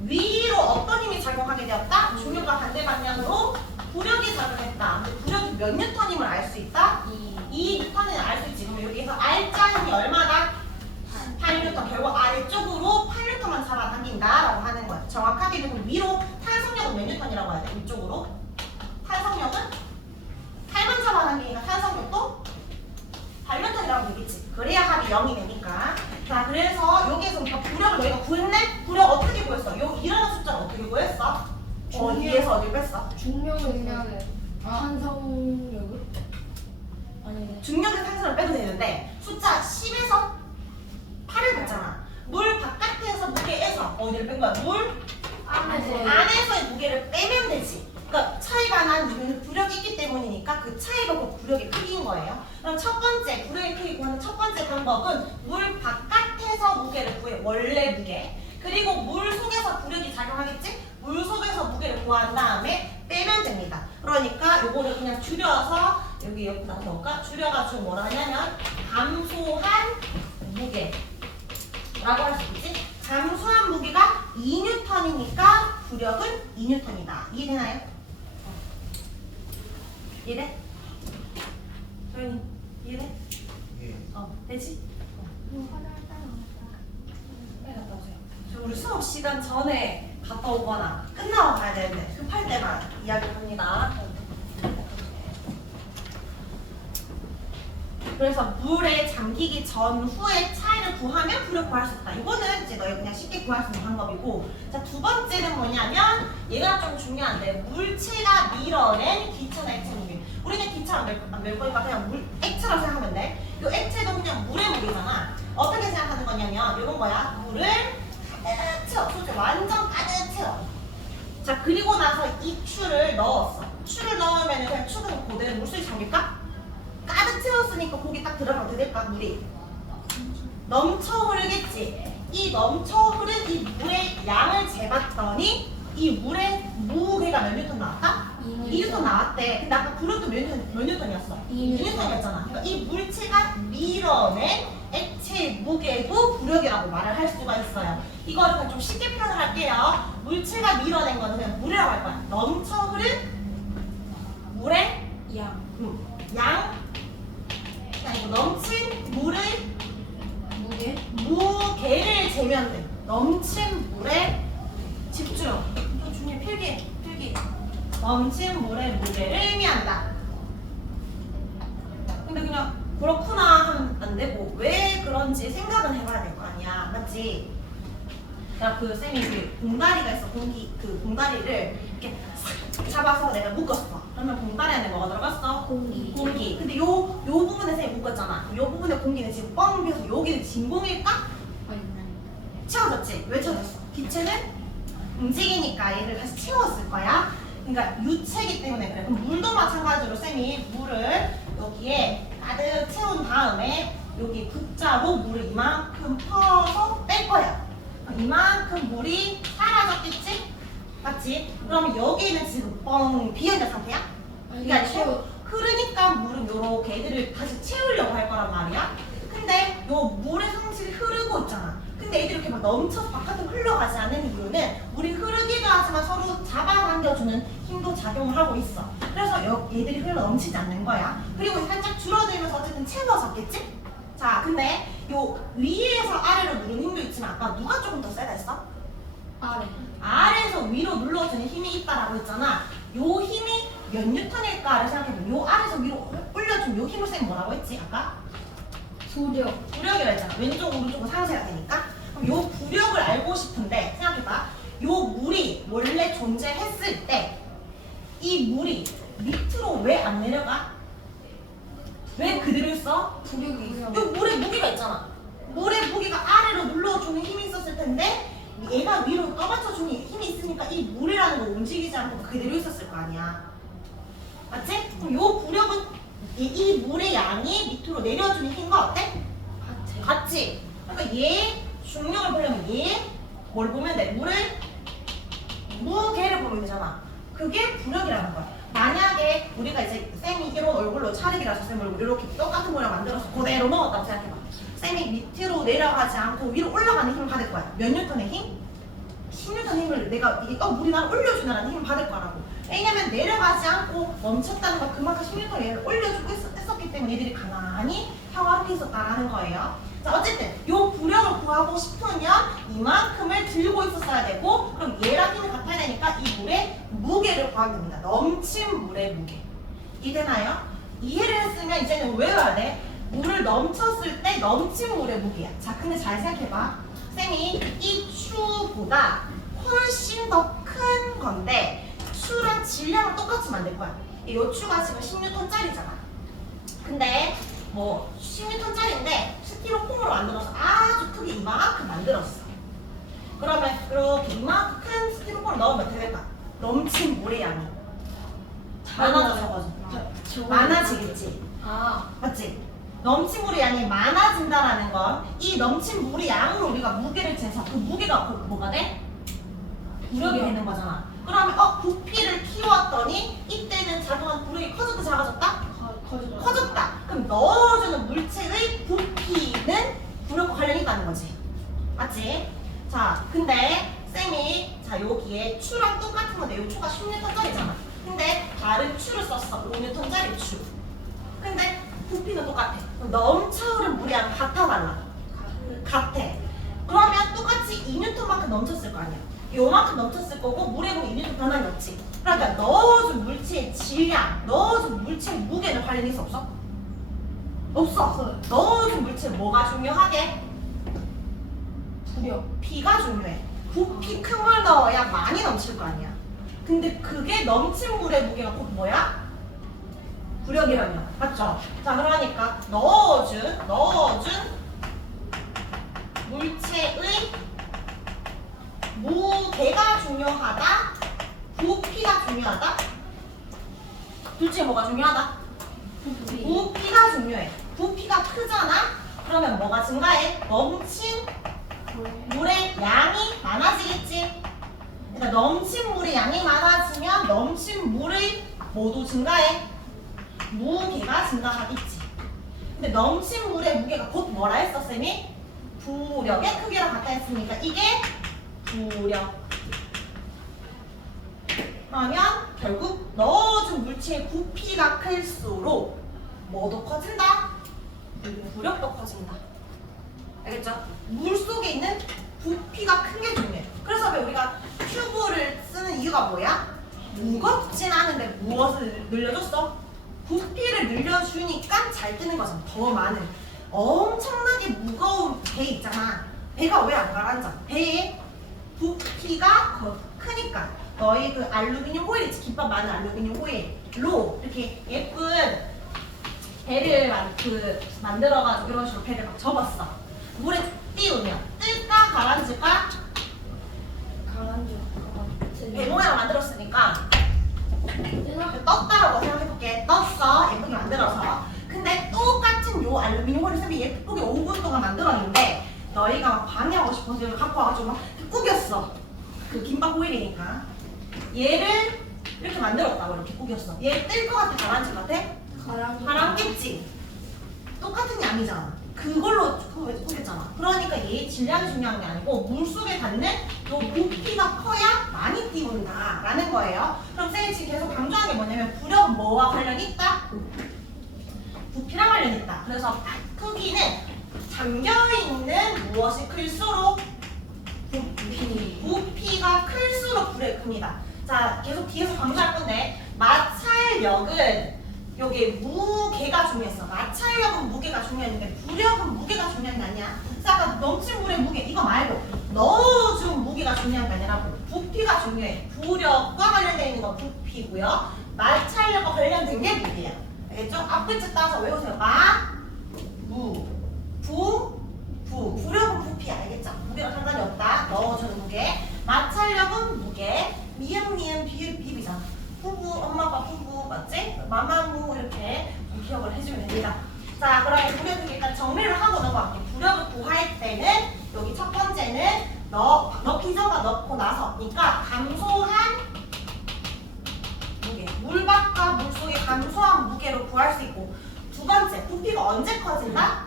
위로 어떤 힘이 작용하게 되었다? 중력과 반대 방향으로 부력이 작용했다. 근데 부력이 몇 뉴턴임을 알 수 있다? 2뉴턴을 알 수 있지. 그럼 여기서 R자 힘이 얼마다? 8뉴턴. 결국 아래쪽으로 8뉴턴만 잡아당긴다라고 하는 거야. 정확하게 그럼 위로 탄성력은 몇 뉴턴이라고 해야 돼? 위쪽으로 탄성력은 8만 잡아당기니까 탄성력도 8뉴턴이라고 되겠지. 그래야 합이 0이 되니까. 자, 그래서 여기에서 우리가 부력을 너희가 구했네? 부력 어떻게 구했어? 요 일어나는 숫자를 어떻게 구했어? 어디에서 어딜 뺐어? 중력을 탄성력을 아니네. 중력의 탄성을 빼도 되는데 숫자 10에서 8을 뺐잖아. 물 바깥에서 무게에서 어디를 뺀 거야? 물 안에서의 무게를 빼면 되지. 그러니까 차이가 난 부력이 있기 때문이니까 그 차이가 곧 부력의 크기인 거예요. 그럼 첫 번째 부력의 크기 구하는 첫 번째 방법은 물 바깥에서 무게를 구해. 원래 무게. 그리고 물 속에서 부력이 작용하겠지? 물 속에서 무게를 구한 다음에 빼면 됩니다. 그러니까 요거를 그냥 줄여서 여기 옆에다 넣을까? 줄여가지고 뭐라 하냐면 감소한 무게 라고 할 수 있지? 감소한 무게가 2뉴턴이니까 부력은 2뉴턴이다. 이해되나요? 이해돼? 소연이 이해돼? 되지? 빨리 갔다 오세요. 우리 수업 시간 전에 갔다 오거나 끝나고 가야 되는데 급할 때만 이야기합니다. 그래서 물에 잠기기 전후의 차이를 구하면 불을 구할 수 있다. 이거는 이제 너희 그냥 쉽게 구할 수 있는 방법이고, 자, 두 번째는 뭐냐면 얘가 좀 중요한데, 물체가 밀어낸 기체나 액체 무게. 우리는 기체 안 밀 거니까 그냥 액체라고 생각하면 돼. 이 액체도 그냥 물의 무게잖아. 어떻게 생각하는 거냐면 이런 거야. 물을 가득 채워. 소재 완전 가득 채워. 자, 그리고 나서 이 추를 넣었어. 추를 넣으면 그냥 추는 그대로 물속에 잠길까? 가득 채웠으니까 거기 딱 들어가도 될까? 물이 넘쳐 흐르겠지. 이 넘쳐 흐른 이 물의 양을 재봤더니 이 물의 무게가 몇 뉴턴 나왔다? 2뉴턴 나왔대. 근데 아까 불은 몇 뉴턴이었어? 2뉴턴이었잖아. 그러니까 이 물체가 밀어낸 액체 무게도 부력이라고 말을 할 수가 있어요. 이거를 그냥 좀 쉽게 표현을 할게요. 물체가 밀어낸 거는 그냥 물이라고 할 거야. 넘쳐 흐른 물의 양 아니고 넘친 물의 무게를 재면 돼. 넘친 물의 집중. 좀 중요해. 필기. 넘친 물의 무게를 의미한다. 근데 그냥 그렇구나 하면 안 되고 왜 그런지 생각은 해봐야 될 거 아니야. 맞지? 야, 그 쌤이 그 봉다리가 있어. 그 봉다리를 이렇게 싹 잡아서 내가 묶었어. 그러면 봉다리 안에 뭐가 들어갔어? 공기. 근데 요 부분에 쌤이 묶었잖아. 요 부분에 공기는 지금 뻥 비어서 여기는 진공일까? 채워졌지? 왜 채워졌어? 기체는 움직이니까 얘를 다시 채웠을 거야. 그러니까 유체이기 때문에 그래. 그럼 물도 마찬가지로 쌤이 물을 여기에 가득 채운 다음에 여기 국자로 물을 이만큼 퍼서 뺄 거야. 이만큼 물이 사라졌겠지? 맞지? 그럼 여기는 지금 뻥 비어있는 상태야? 그러니까 흐르니까 물은 요렇게 애들을 다시 채우려고 할 거란 말이야. 근데 요 물의 성질이 흐르고 있잖아. 근데 애들이 이렇게 막 넘쳐서 바깥으로 흘러가지 않는 이유는 물이 흐르기도 하지만 서로 잡아당겨주는 힘도 작용을 하고 있어. 그래서 얘들이 흘러 넘치지 않는 거야. 그리고 살짝 줄어들면서 어쨌든 채워졌겠지? 자, 근데 요 위에서 아래로 누르는 힘도 있지만 아까 누가 조금 더 세다 했어? 아래에서 위로 눌러주는 힘이 있다라고 했잖아. 요 힘이 몇 뉴턴일까를 생각해보면 요 아래에서 위로 올려준 요 힘을 쌤 뭐라고 했지? 아까? 부력이라 했잖아. 왼쪽 오른쪽은 상쇄가 되니까. 그럼 요 부력을 알고 싶은데 생각해봐. 요 물이 원래 존재했을 때 이 물이 밑으로 왜 안 내려가? 왜 그대로 있어? 요 물에 무게가 있잖아. 물의 무게가 아래로 눌러주는 힘이 있었을 텐데 얘가 위로 떠받쳐주는 힘이 있으니까 이 물이라는 거 움직이지 않고 그대로 있었을 거 아니야. 맞지? 그럼 요 부력은 이 물의 양이 밑으로 내려주는 힘과 어때? 같지? 그러니까 얘 중력을 보려면 얘 뭘 보면 돼? 물을 무게를 보면 되잖아. 그게 부력이라는 거야. 만약에 우리가 이제 쌤이 이런 얼굴로 차리기라서 쌤을 이렇게 똑같은 모양 만들어서 그대로 넣었다고 생각해봐. 쌤이 밑으로 내려가지 않고 위로 올라가는 힘을 받을 거야. 몇 뉴턴의 힘? 10뉴턴 힘을 내가 이게 물이 나를 올려주나라는 힘을 받을 거라고. 왜냐면 내려가지 않고 멈췄다는 건 그만큼 10뉴턴 얘를 올려주고 했었기 때문에 얘들이 가만히 평화롭게 있었다라는 거예요. 자, 어쨌든 요 부력을 구하고 싶으면 이만큼을 들고 있었어야 되고, 그럼 얘랑 힘이 같아야 되니까 이 물의 무게를 구하게 됩니다. 넘친 물의 무게. 이해되나요? 이해를 했으면 이제는 외워야 돼. 물을 넘쳤을 때 넘친 물의 무게야. 자, 근데 잘 생각해봐. 쌤이 이 추보다 훨씬 더 큰 건데 추랑 질량을 똑같이 만들 거야. 이 추가 지금 10뉴턴짜리잖아. 근데 뭐 10뉴턴짜리인데 스티로폼으로 만들어서 아주 크게 이만큼 만들었어. 그러면 이렇게 이만큼 큰 스티로폼을 넣으면 어떻게 될까? 넘친 물의 양이 많아지겠지. 맞지? 넘친 물의 양이 많아진다라는 건 이 넘친 물의 양으로 우리가 무게를 재서 그 무게가 뭐가 돼? 부력이 되는 거잖아. 그러면 부피를 키웠더니 이때는 작용한 부력이 커졌다 작아졌다? 커졌다. 그럼 넣어주는 물체의 부피는 부력과 관련이 있다는 거지. 맞지? 자, 근데 쌤이 자 여기에 추랑 똑같은 건데 이 추가 10뉴턴짜리잖아. 근데 다른 추를 썼어. 5뉴턴짜리 추. 근데 부피는 똑같아. 넘쳐 흐른 물이 같아 달라? 같아. 그러면 똑같이 2뉴턴만큼 넘쳤을 거 아니야. 요만큼 넘쳤을 거고 물의 무게 1리터 변함이 없지. 그러니까 넣어준 물체의 질량, 넣어준 물체의 무게는 관련이 있어 없어? 없어. 넣어준 물체 뭐가 중요하게? 부력. P가 중요해. 부피 큰 걸 넣어야 많이 넘칠 거 아니야. 근데 그게 넘친 물의 무게가 곧 뭐야? 부력이라며. 맞죠? 자, 그러니까 넣어준 물체의 무게가 중요하다? 부피가 중요하다? 둘 중에 뭐가 중요하다? 부피. 부피가 중요해. 부피가 크잖아? 그러면 뭐가 증가해? 넘친 물의 양이 많아지겠지? 그러니까 넘친 물의 양이 많아지면 넘친 물의 뭐도 증가해? 무게가 증가하겠지. 근데 넘친 물의 무게가 곧 뭐라 했어, 쌤이? 부력의 크기랑 같다 했으니까 이게 부력. 그러면 결국 넣어준 물체의 부피가 클수록 뭐도 커진다? 부력도 커진다. 알겠죠? 물 속에 있는 부피가 큰 게 중요해. 그래서 왜 우리가 튜브를 쓰는 이유가 뭐야? 무겁진 않은데 무엇을 늘려줬어? 부피를 늘려주니까 잘 뜨는 거잖아. 더 많은. 엄청나게 무거운 배 있잖아. 배가 왜 안 가라앉아? 배에 부피가 크니까. 너희 그 알루미늄 호일 있지? 김밥 많은 알루미늄 호일로 이렇게 예쁜 배를 만들어가지고 이런 식으로 배를 막 접었어. 물에 띄우면 뜰까 가라앉을까? 배 모양 만들었으니까 이렇게 떴다라고 생각해볼게. 떴어. 예쁘게 만들어서. 근데 똑같은 요 알루미늄 호일 쌤이 예쁘게 5분 동안 만들었는데 너희가 막 방해하고 싶어서 이걸 갖고 와가지고 막 꾸겼어. 그 김밥 호일이니까. 얘를 이렇게 만들었다고 이렇게 꾸겼어. 얘 뜰 것 같아? 가라앉을 것 같아? 가라앉겠지. 똑같은 양이잖아. 그걸로 꾸겼잖아. 그러니까 얘의 질량이 중요한 게 아니고 물속에 닿는 요 부피가 커야 많이 띄운다 라는 거예요. 그럼 쌤이 지금 계속 강조하는 게 뭐냐면 부력 뭐와 관련이 있다? 부피랑 관련이 있다. 그래서 크기는 잠겨있는 무엇이 클수록 부피가 클수록 부력이 큽니다. 자, 계속 뒤에서 강조할 건데 마찰력은 여기 무게가 중요했어. 마찰력은 무게가 중요했는데 부력은 무게가 중요한 게 아니야. 자, 아까 넘친 물의 무게 이거 말고 넣어준 무게가 중요한 게 아니라 부피가 중요해. 부력과 관련되어 있는 건 부피고요. 마찰력과 관련된 게 무게야. 알겠죠? 앞글자 따서 외우세요. 부력은 부피 알겠죠? 무게랑 상관이 없다. 넣어주는 무게. 마찰력은 무게. 미음, 비비잖아. 부부, 엄마, 아빠 부부, 맞지? 마마무 이렇게 좀 기억을 해주면 됩니다. 자, 그러면 부력을 일단 정리를 하고 넘어갈게요. 부력을 구할 때는 여기 첫 번째는 넣기 전과 넣고 나서니까 감소한 무게. 물밖과 물속의 감소한 무게로 구할 수 있고 두 번째, 부피가 언제 커진다?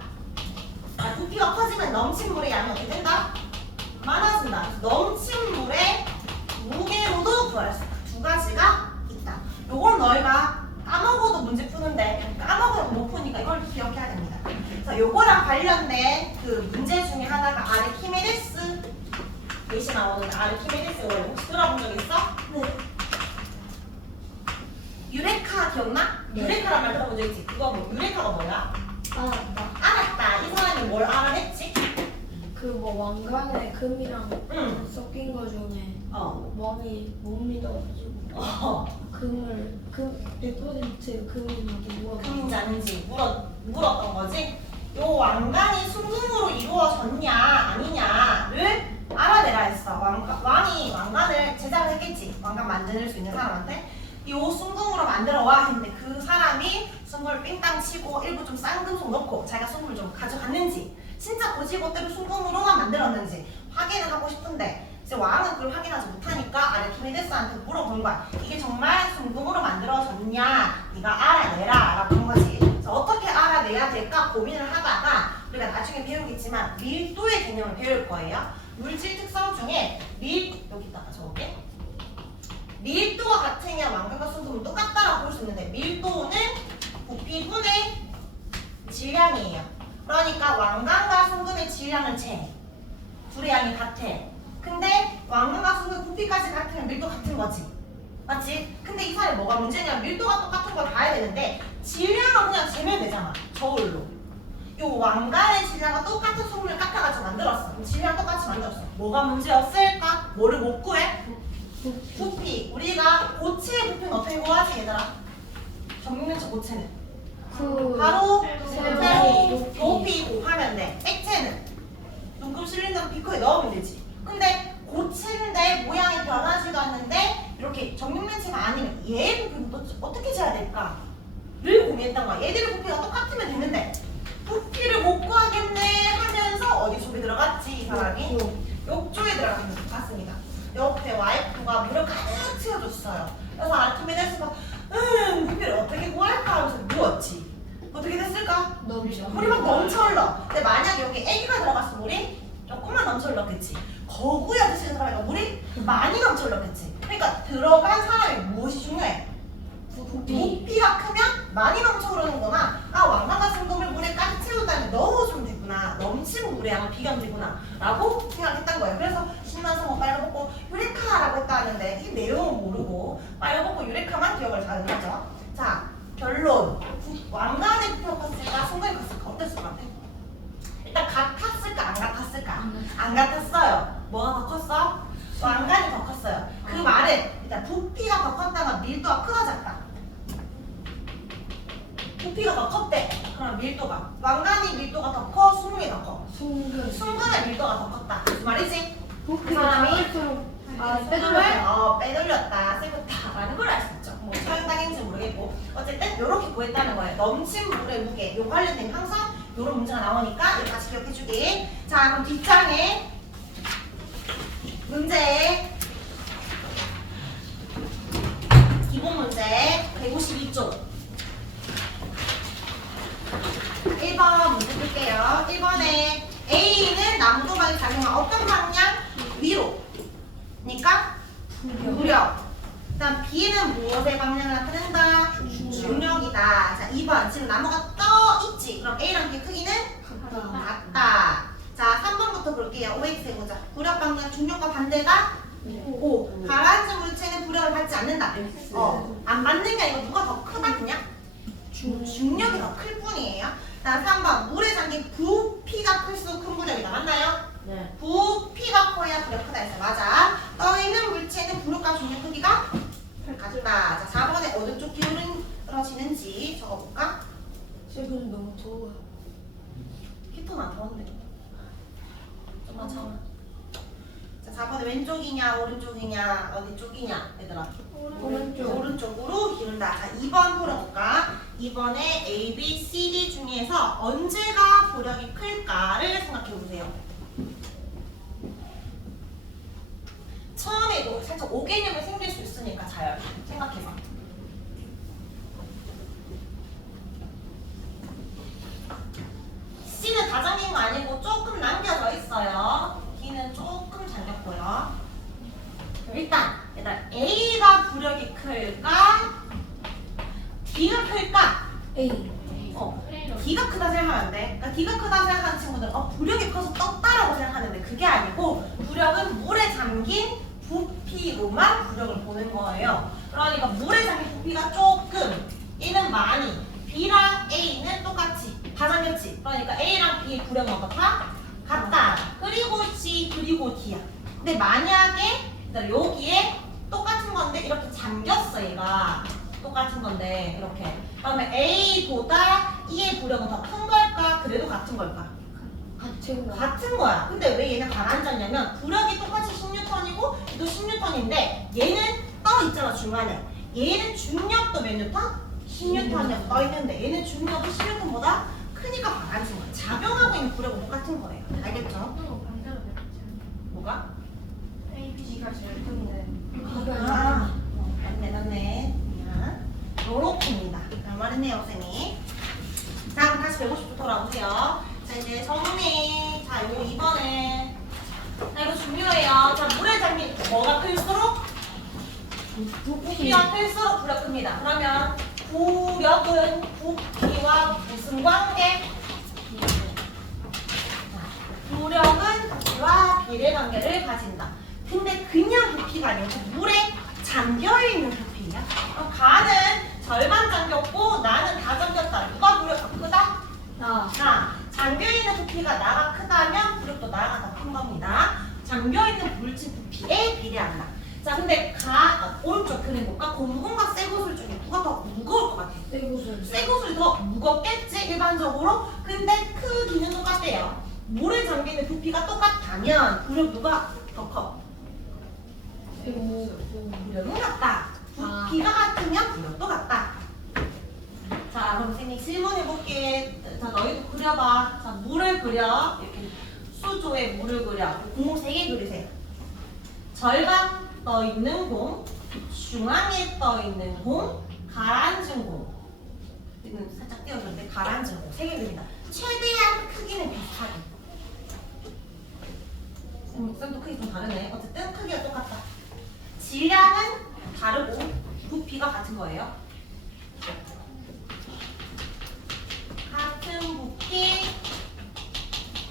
부피가 커지면 넘친 물의 양이 어떻게 된다? 많아진다. 그래서 넘친 물의 무게로도 구할 수 있다. 두 가지가 있다. 요걸 너희가 까먹어도 문제 푸는데 까먹으면 못 푸니까 이걸 기억해야 됩니다. 그래서 요거랑 관련된 그 문제 중에 하나가 아르키메데스 예시 나오는 아르키메데스 원리 혹시 들어본 적 있어? 네. 유레카 기억나? 네. 유레카란 말 들어본 적 있지? 그거 뭐 유레카가 뭐야? 알았다. 알았다. 이 사람이 뭘 알아냈지? 그 뭐 왕관에 금이랑 응. 섞인 거 중에 왕이 못 믿어가지고 금을 100% 금인지 뭐가 금인지 아닌지 물었던 거지? 요 왕관이 순금으로 이루어졌냐 아니냐를 알아내라 했어. 왕이 왕관을 제작을 했겠지. 왕관 만들 수 있는 사람한테 요 순금으로 만들어 와 했는데 그 사람이 순금을 삥땅 치고 일부 좀 싼 금속 넣고 자기가 순금을 좀 가져갔는지 진짜 고지고대로 순금으로만 만들었는지 확인을 하고 싶은데 이제 왕은 그걸 확인하지 못하니까 아르키메데스한테 물어본 거야. 이게 정말 순금으로 만들어졌냐? 네가 알아내라 라고 한 거지. 그래서 어떻게 알아내야 될까 고민을 하다가 우리가 나중에 배우겠지만 밀도의 개념을 배울 거예요. 물질 특성 중에 여기다가 적을게. 밀도가 같으냐 왕관과 순금은 똑같다라고 볼 수 있는데 밀도는 부피분의 질량이에요. 그러니까 왕관과 순금의 질량은 둘의 양이 같아. 근데 왕관과 수의 부피까지 같으면 밀도 같은 거지. 맞지? 근데 이 사례 뭐가 문제냐면 밀도가 똑같은 걸 봐야 되는데 질량은 그냥 재면 되잖아. 저울로. 요 왕관의 질량과 똑같은 소문을 깎아가지고 만들었어. 그럼 질량 똑같이 만들었어. 뭐가 문제였을까? 뭐를 못 구해? 부피. 우리가 고체의 부피는 어떻게 구하지 얘들아? 정육면체 고체는? 바로 세로 높이 곱하면 돼. 액체는 눈금 실린더 비커에 넣으면 되지. 근데 고체인데 모양이 변하지도 않는데 이렇게 정육면체가 아니면 얘의 부피는 또 어떻게 재야 될까? 를 고민했던 거야. 얘들의 부피가 똑같으면 됐는데 부피를 못 구하겠네 하면서 어디 속에 들어갔지 이 사람이? 욕조에 들어갔습니다. 옆에 와이프가 물을 가득 채워줬어요. 그래서 아르키메데스가 부피를 어떻게 구할까 하면서 누웠지. 어떻게 됐을까? 물이 막 넘쳐 흘러. 근데 만약에 여기 애기가 들어갔어 물이 조금만 넘쳐 흘렀겠지. 거구이 아저씨가 들어가니까 물이 많이 넘쳐 흘렀겠지. 그러니까 들어간 사람이 무엇이 중요해? 부피가 크면 많이 넘쳐 흐르는구나. 아 왕관과 순금을 물에 가득 채운 다음에 넣어주면 되구나. 넘치는 물에 아마 비감되구나 라고 생각했던 거예요. 그래서 신나서 빨려먹고 유레카라고 했다는데 이 내용은 모르고 빨려먹고 유레카만 기억을 잘하는 거죠. 자 결론. 왕관의 부피가 컸을까 순금이 컸을까 어땠을 것 같아? 일단 같았을까 안 같았을까? 안 같았어요. 뭐가 더 컸어? 왕관이 더 컸어요. 그 말은 일단 부피가 더 컸다가 밀도가 크다 작다. 부피가 더 컸대. 그럼 밀도가 왕관이 밀도가 더 커, 순금이 더 커. 순금의 밀도가 더 컸다. 그 말이지? 그 사람이 빼돌렸다, 세웠다라는 걸 알 수 있죠. 뭐 처형당했는지 모르겠고 어쨌든 이렇게 구했다는 거예요. 넘친 물의 무게, 요 관련된 항상 이런 문제가 나오니까 이거 같이 기억해주기. 자 그럼 뒷장에 문제 기본 문제 152쪽 1번 문제 볼게요. 1번에 A는 남도방이 작용한 어떤 방향? 위로 니까 무력. 그다음 B는 무엇의 방향을 나타낸다? 중력이다. 자 2번 지금 나무가 떠 있지. 그럼 A랑 B의 크기는 같다. 자 3번부터 볼게요. OX 해보자. 부력 방향 중력과 반대다? O. 가라앉은 물체는 부력을 받지 않는다. 안 받는 게 아니고 누가 더 크다 그냥? 중력이 더 클 뿐이에요. 자 3번 물에 잠긴 부피가 클수록 큰 부력이다. 맞나요? 네. 부피가 커야 부력 크다 했어. 맞아. 떠있는 물체는 부력과 중력 크기가 같다. 자 4번에 어느 쪽 기울어지는지 적어볼까? 지금 너무 더워요. 히터는 안 더운데 좀만 참아. 자 4번에 왼쪽이냐 오른쪽이냐 어디 쪽이냐 얘들아? 오른쪽으로 기울다. 자 2번 풀어볼까? 2번에 A, B, C, D 중에서 언제가 부력이 클까를 생각해보세요. 처음에 이거 살짝 오개념이 생길 수 있으니까 잘 생각해봐. C는 다 잠긴 거 아니고 조금 남겨져 있어요. D는 조금 잠겼고요. 일단 A가 부력이 클까? D가 클까? A. D가 크다 생각하면 안 돼. 그러니까 D가 크다 생각하는 친구들은 부력이 커서 떴다라고 생각하는데 그게 아니고 부력은 물에 잠긴 부피로만 부력을 보는 거예요. 그러니까 물에 잠긴 부피가 조금, A는 많이, B랑 A는 똑같이 다 잠겼지. 그러니까 A랑 B의 부력은 어떻다? 같다. 그리고 C 그리고 D야. 근데 만약에 여기에 똑같은 건데 이렇게 잠겼어 얘가. 똑같은 건데 이렇게. 그러면 A보다 E의 부력은 더 큰 걸까? 그래도 같은 걸까? 같은 거야. 근데 왜 얘는 가라앉았냐면 부력이 똑같이 10N이고 얘도 10N인데 얘는 떠 있잖아 중간에. 얘는 중력도 몇 뉴턴? 10N이야 떠 있는데 얘는 중력이 10N보다 크니까 가라앉은 거야. 작용하고 있는 부력은 똑같은 거예요. 알겠죠? 뭐가? A, B, C가 제일 큰데. 맞네. 요렇게입니다. 말했네요, 쌤이. 자, 그럼 다시 150쪽 돌아오세요. 자, 이제 정리. 자, 요거 2번에. 자, 이거 중요해요. 자, 물에 잠긴 뭐가 클수록? 부피가 클수록 부력 큽니다. 그러면 부력은 부피와 무슨 관계? 부력은 부피와 비례 관계를 가진다. 근데 그냥 부피가 아니고 물에 잠겨있는 부피야. 가는 절반 잠겼고 나는 다 잠겼다. 누가 부력가 크다? 나. 나. 잠겨있는 부피가 나가 크다면 부력도 나가 더 큰 겁니다. 잠겨있는 물질 부피에 비례한다. 자, 근데 오른쪽 그림 볼까? 고무공과 쇠구슬 중에 누가 더 무거울 것 같아? 쇠구슬. 쇠구슬이 더 무겁겠지 일반적으로. 근데 크기는 똑같대요. 물에 잠기는 부피가 똑같다면 부력 누가 더 커? 부력은 같다. 부피가 같으면 부력도 같다. 자, 그럼 선생님 질문해볼게. 자, 너희도 그려봐. 자, 물을 그려. 이렇게 수조에 물을 그려. 공을 3개 그리세요. 절반 떠있는 공, 중앙에 떠있는 공, 가라앉은 공. 이건 살짝 띄워줬는데 가라앉은 공 3개 그린다. 최대한 크기는 비슷하게. 쌤도 크기 좀 다르네. 어쨌든 크기가 똑같다. 질량은 다르고 부피가 같은 거예요. 같은 부피,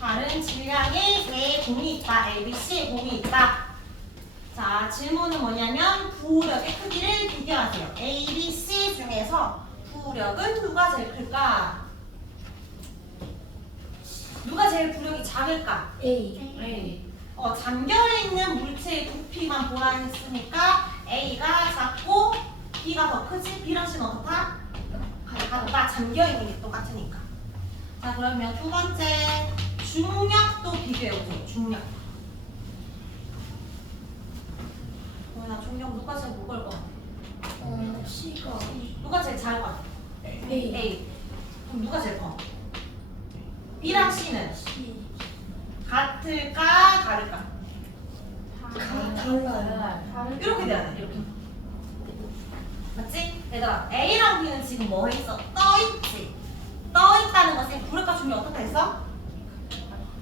다른 질량의 세 공이 있다. A, B, C 공이 있다. 자, 질문은 뭐냐면 부력의 크기를 비교하세요. A, B, C 중에서 부력은 누가 제일 클까? 누가 제일 부력이 작을까? A. 잠겨있는 물체의 부피만 보라 했으니까 A가 작고 B가 더 크지? B랑 C는 어떻다? 같다. 잠겨있는 게 똑같으니까. 자, 그러면 두 번째 중력도 비교해보세요. 중력. 나 중력 누가 제일 무거울 것 같아? C가 누가 제일 작을 것 같아? A. A. 그럼 누가 제일 커? B랑 C는 C. 같을까? 다를까? 달라요. 이렇게 돼야 돼. 이렇게. 맞지? 얘들아, A랑 B는 지금 뭐 했어? 떠있지? 떠있다는 것은 부력과 중력이 어떻게 했어?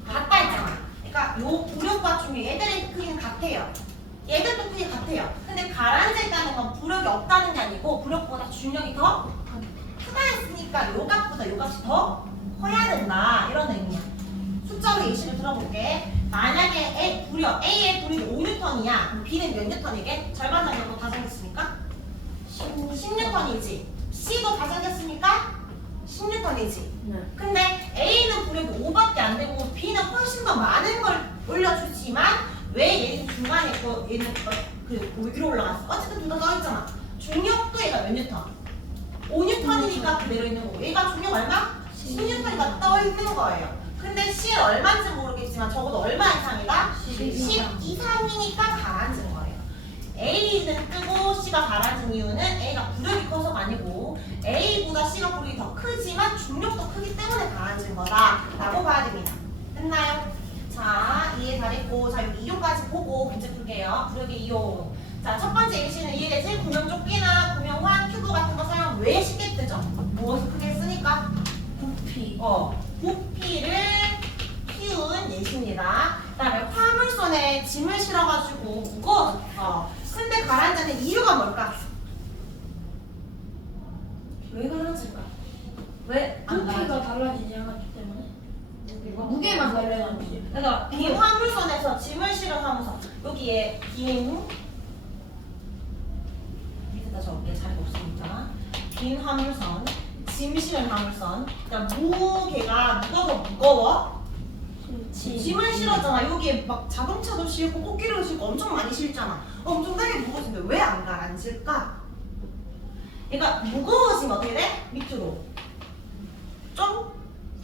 같다 했잖아. 그러니까 요 부력과 중력, 얘들의 크기는 같아요. 얘들도 크기 같아요. 근데 가라앉아 있다는 건 부력이 없다는 게 아니고 부력보다 중력이 더 크다 했으니까 요 값보다 요 값이 더 커야 된다. 이런 의미야. 숫자로 예시를 들어볼게. 만약에 A의 부력이 5N이야. 그럼 B는 몇 N이게? 절반 잠겼고 다 잠겼으니까? 10N이지. C도 다 잠겼으니까? 10N이지. 네. 근데 A는 부력이 5밖에 안 되고 B는 훨씬 더 많은 걸 올려주지만 왜 얘는 중간에 있고 얘는 그 위로 올라갔어? 어쨌든 둘 다 떠있잖아. 중력도 얘가 몇 뉴턴? 5N이니까 그대로 있는 거고 얘가 중력 얼마? 10N이니까 떠있는 거예요. 근데 C 얼마인지 모르겠지만 적어도 얼마 이상이다? 10 이상이니까 가라앉은 거예요. A는 뜨고 C가 가라앉은 이유는 A가 부력이 커서가 아니고 A보다 C가 부력이 더 크지만 중력도 크기 때문에 가라앉은 거다 라고 봐야 됩니다. 됐나요? 자, 이해 잘했고 자, 여기 이용까지 보고 문제 풀게요. 부력의 이용. 자, 첫 번째 예시는 이해되지? 구명조끼나 구명환, 튜브 같은 거 사용 왜 쉽게 뜨죠? 무엇을 크게 쓰니까? 부피. 부피를 키운 예시입니다. 그 다음에 화물선에 짐을 실어가지고 무거워. 근데 가라앉는 이유가 뭘까? 왜 가라앉을까? 왜 안 부피가 가라앉을까? 달라지지 않았기 때문에. 무게만 달라졌지. 그래서 빈 화물선에서 짐을 실어 하면서 여기에 빈 밑에다 적을게. 자리가 없으니까 빈 화물선, 짐 실은 화물선. 그러니까 무게가 누가 더 무거워? 짐을 실었잖아. 여기에 막 자동차도 실고 꽃게를 실고 엄청 많이 실잖아. 엄청나게 무거워진데 왜 안 가라앉을까? 그러니까 무거워지면 어떻게 돼? 밑으로 좀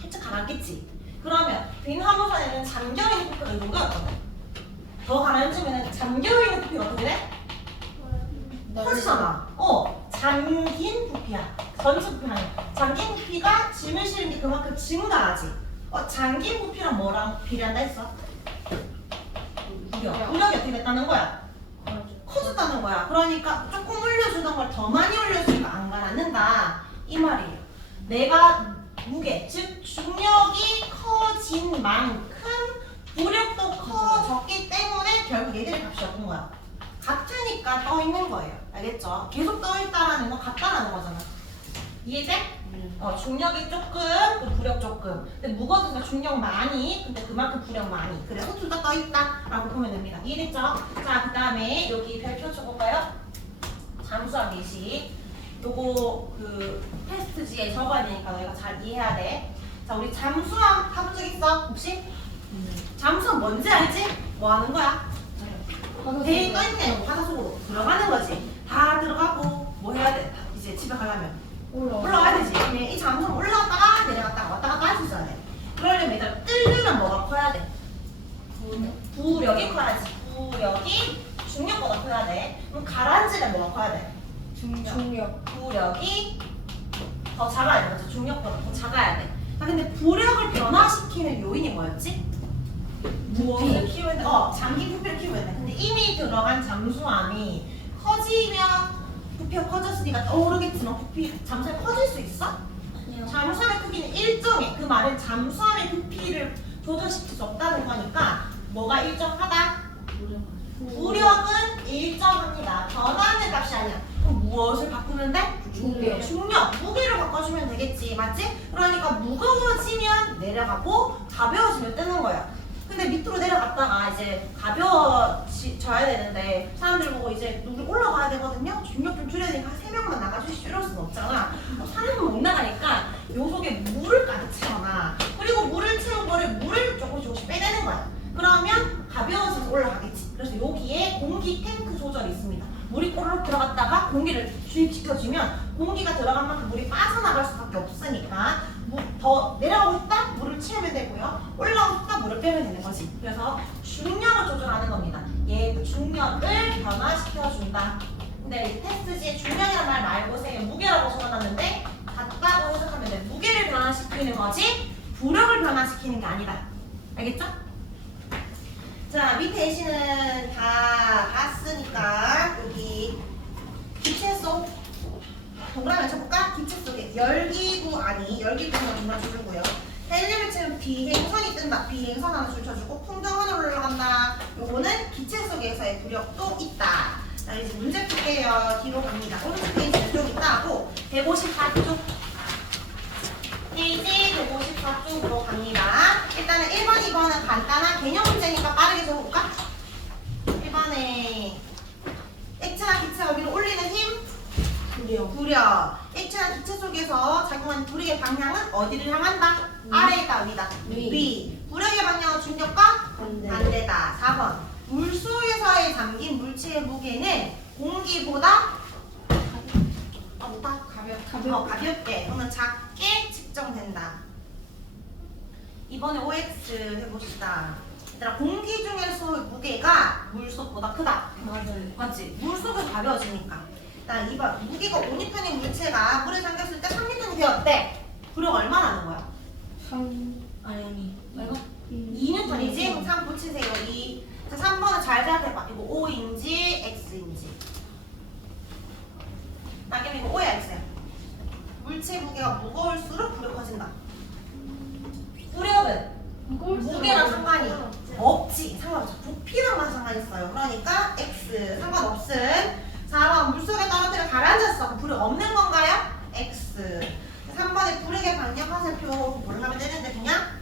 살짝 가라앉겠지. 그러면 빈 화물선에는 잠겨있는 부피가 이 정도였거든. 더 가라앉으면 잠겨있는 부피가 어떻게 돼? 커지잖아. 잠긴 부피야. 전체 부피가 아니야. 잠긴 부피가 짐을 실은 게 그만큼 증가하지. 잠긴 부피랑 뭐랑 비례한다 했어? 부력이 어떻게 됐다는 거야? 커졌다는 거야. 그러니까 조금 올려주던 걸 더 많이 올려주니까 안 가라앉는다. 이 말이에요. 내가 무게, 즉 중력이 커진 만큼 부력도 커졌기 때문에 결국 얘들의 값이 어떤 거야? 같으니까 떠 있는 거예요. 알겠죠? 계속 떠 있다라는 건 같다라는 거잖아. 이해돼? 중력이 조금, 또 부력 조금. 근데 무거워서 중력 많이, 근데 그만큼 부력 많이. 그래서 둘 다 떠있다라고 보면 됩니다. 이해됐죠? 자, 그 다음에 여기 별표 쳐볼까요? 잠수함 예시. 요거 그 테스트지에 적어야 되니까 너희가 잘 이해해야 돼. 자, 우리 잠수함 타본 적 있어? 혹시? 잠수함 뭔지 알지? 뭐 하는 거야? 배에 떠있네. 바다 속으로 들어가는 거지. 다 들어가고 뭐 해야 돼? 이제 집에 가려면 올라가야 되지. 그냥 이 잠수함 올라갔다가 내려갔다가 왔다 갔다 할 수 있어야 돼. 그러려면 일단 뜨려면 뭐가 커야 돼? 부력이 커야지. 부력이 중력보다 커야 돼. 그럼 가라앉으면 뭐가 커야 돼? 중력. 부력이 더 작아야 돼. 맞죠? 중력보다 더 작아야 돼. 아, 근데 부력을 변화시키는 요인이 뭐였지? 무엇을 키우는데? 장기 부피를 키우는데. 근데 이미 들어간 잠수함이 커지면 부피가 커졌으니까 떠오르겠지만 잠수함이 커질 수 있어? 아니요. 잠수함의 크기는 일정해. 그 말은 잠수함의 부피를 조절시킬 수 없다는 거니까 뭐가 일정하다? 부력은 일정합니다. 변하는 값이 아니야. 그럼 무엇을 바꾸면 돼? 중력. 중력, 무게를 바꿔주면 되겠지, 맞지? 그러니까 무거워지면 내려가고 가벼워지면 뜨는 거야. 근데 밑으로 내려갔다가 이제 가벼워져야 되는데 사람들 보고 이제 우리 올라가야 되거든요. 중력 좀 줄여야 되니까 3명만 나가주시죠 이럴 수는 없잖아. 3명은 못 나가니까 요 속에 물을 가득 채워놔. 그리고 물을 채운 거를 물을 조금씩 빼내는 거야. 그러면 가벼워져서 올라가겠지. 그래서 여기에 공기 탱크 조절이 있습니다. 물이 꼬르륵 들어갔다가 공기를 주입시켜주면 공기가 들어간 만큼 물이 빠져나갈 수밖에 없으니까 더 내려가고 싶다? 물을 채우면 되고요. 올라가고 싶다? 물을 빼면 되는 거지. 그래서 중력을 조절하는 겁니다. 얘 중력을 변화시켜준다. 근데 이 테스트지에 중력이란 말 말고 세 무게라고 적어놨는데 같다고 해석하면 돼. 무게를 변화시키는 거지 부력을 변화시키는 게 아니다. 알겠죠? 자, 밑에 예시는 다 봤으니까 여기 기체 속 동그라미 쳐볼까? 기체 속에 열기구 아니 열기구는 정말 주고요. 헬륨을 채운 비행선이 뜬다. 비행선 하나 줄 쳐주고 풍등 하늘로 올라간다. 요거는 기체 속에서의 부력도 있다. 자, 이제 문제 풀게요. 뒤로 갑니다. 오른쪽 페이지는 좀 있다 하고 154쪽 페이지 154쪽으로 갑니다. 일단은 1번, 2번은 간단한 개념 문제니까 빠르게 적어볼까? 1번에 액체나 기체가 위로 올리는 힘 부력. 액체나 기체 속에서 작용하는 부력의 방향은 어디를 향한다? 아래다 위다? 위. 부력의 방향은 중력과 반대다. 4번 물속에서의 잠긴 물체의 무게는 공기보다 가볍게 또는 작게 측정된다. 이번에 OX 해봅시다. 얘들아, 공기 중에서 무게가 물속보다 크다. 맞지? 물속은 가벼워지니까. 일단 2번 무게가 5N인 물체가 물에 잠겼을 때 3N이 되었대. 부력 얼마나 하는 거야? 3 아니 이거? 2N이지? 그럼 3 붙이세요. 2. 자, 3번은 잘 생각해봐. 이거 O인지 X인지. 나겸 이거 O야 X야? 물체 무게가 무거울수록 부력 커진다. 부력은 무게랑 상관이 없지. 상관없어. 부피랑만 상관이 있어요. 그러니까 X 상관없음. 4번 물속에 떨어뜨려 가라앉았어. 그럼 부력 없는 건가요? X. 3번에 부력의 방향 화살표 뭘 하면 되는데 그냥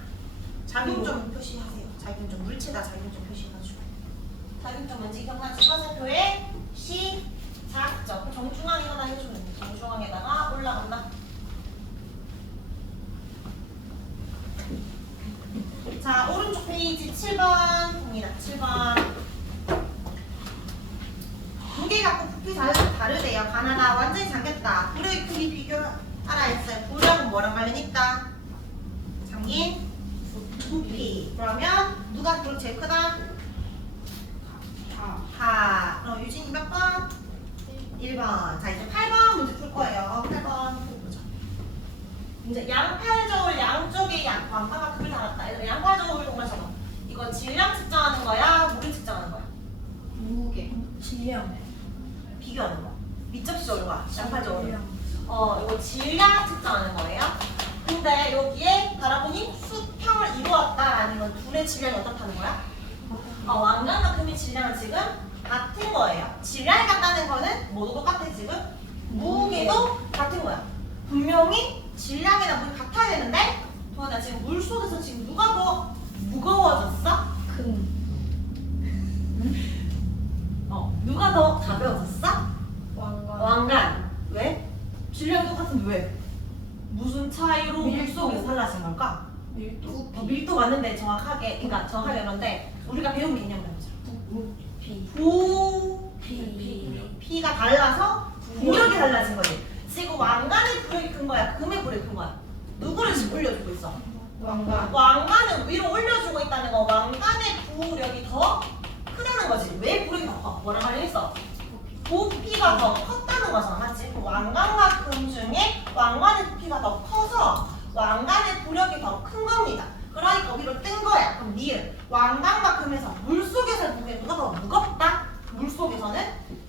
작용점 표시하세요. 작용점 물체다. 작용점 표시해가지고 작용점 뭔지 기억나지? 화살표에 시작점. 정중앙에다가 해주면 돼. 정중앙에다가 올라간다. 자, 오른쪽 페이지 7번 봅니다. 7번 무게 갖고 부피 다르대요. 가나다. 완전히 잠겼다. 부력의 크기 비교하라 했어요. 부력은 뭐랑 관련 있다? 잠긴 부피. 그러면 누가 부력 제일 크다? 하. 그럼 유진이 몇 번? 1번. 자, 이제 8번 문제 풀 거예요. 8번 보자. 이제 양팔 저울 양쪽에 왕파가 크게 달았다. 얘들아, 양팔 저울 정말 적어. 이건 질량 측정하는 거야? 무게 측정하는 거야? 무게 질량 비교하는 거. 밑접시 저울과 양팔 저울. 이거 질량 측정하는 거예요. 근데 여기에 바라보니 수평을 이루었다라는 건 둘의 질량이 어떻다는 거야? 왕관과 금의 질량은 지금 같은 거예요. 질량이 같다는 거는 모두 똑같아 지금. 무게도 같은 거야. 분명히 질량이나 물이 같아야 되는데 도현아 지금 물 속에서 지금 누가 더 무거워졌어? 금. 누가 더 가벼워졌어? 왕관. 왕관. 왜? 질량이 똑같은데 왜? 무슨 차이로 물 밀도. 속에서 달라진 걸까? 밀도. 밀도 맞는데 정확하게 그러니까 정확하게 그런데 우리가 배운 개념을 해보자. 피. P가 달라서 부력이 달라진 거지. 지금 왕관의 부력이 큰 거야? 금의 부력이 큰 거야? 누구를 지금 올려주고 있어? 왕관. 왕관을 위로 올려주고 있다는 거 왕관의 부력이 더 크다는 거지. 왜 부력이 더 커? 뭐라 말했어? 부피가 더 컸다는 거잖아. 맞지? 그 왕관과 금 중에 왕관의 부피가 더 커서 왕관의 부력이 더 큰 겁니다. 그러니까 위로 뜬 거야. 그럼 니은 왕관과 금에서 물속에서 누가 더 무겁다? 물속에서는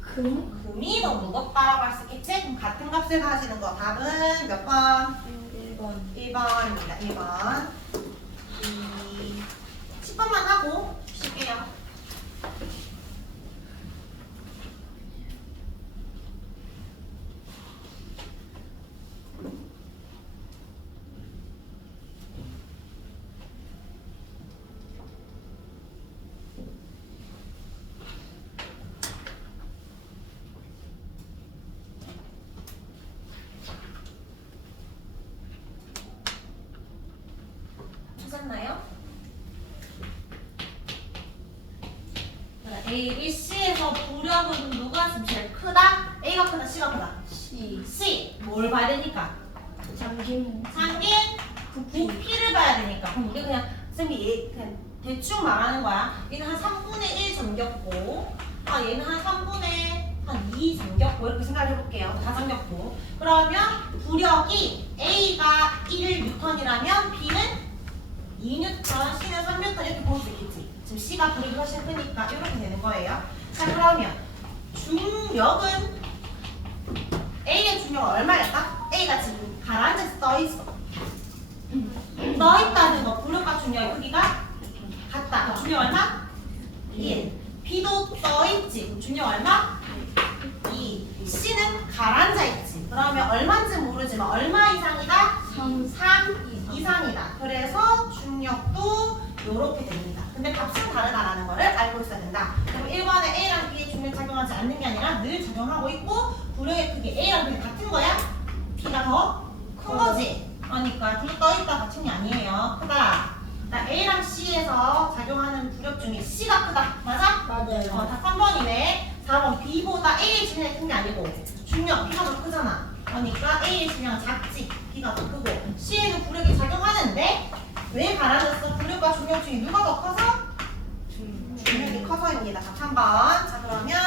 금. 금이 더 무겁다라고 할 수 있겠지? 그럼 같은 값을 가지는 거 답은 몇 번? 1번. 1번입니다. 1번. 10번만 하고 쉴게요. 찾았나요? A, B, C에서 부력은 누가 지금 제일 크다? A가 크다, C가 크다? C. C. 뭘 봐야 되니까? 잠김. 잠긴 부피를 봐야 되니까. 그럼 우리 그냥 쌤이 그냥 대충 말하는 거야. 얘는 한 3분의 1 잠겼고, 얘는 한 3분의 한 2 잠겼고 이렇게 생각을 해볼게요. 다 잠겼고. 그러면 부력이 A가 1N이라면 B는 2N, C는 3N 이렇게 볼 수 있겠지. 지금 C가 부력이 훨씬 크니까 이렇게 되는 거예요. 자 그러면 중력은 A의 중력은 얼마일까? A가 지금 가라앉아서 떠있어. 떠있다는 거 부력과 중력의 크기가 같다. 그럼 중력 얼마? 1. B도 떠있지. 그럼 중력 얼마? 2. C는 가라앉아있지. 그러면 얼마인지 모르지만 얼마 이상이다? 3 이상이다. 그래서 중력도 이렇게 됩니다. 근데 값은 다르다라는 거를 알고 있어야 된다. 그럼 1번에 A랑 B의 중력 작용하지 않는 게 아니라 늘 작용하고 있고 부력의 크기 A랑 B는 같은 거야? B가 더 큰 거지? 그러니까 둘 떠있다 같은 게 아니에요. 크다. 나 A랑 C에서 작용하는 부력 중에 C가 크다. 맞아? 맞아요. 다 3번이네. 4번 B보다 A의 질량이 큰 게 아니고 중력 B가 더 크잖아. 그러니까 A의 질량은 작지. B가 더 크고 C에는 부력이 작용하는데 왜 가라앉았어? 부력과 중력 중에 누가 더 커서? 중력이 커서입니다. 답 3번. 자 그러면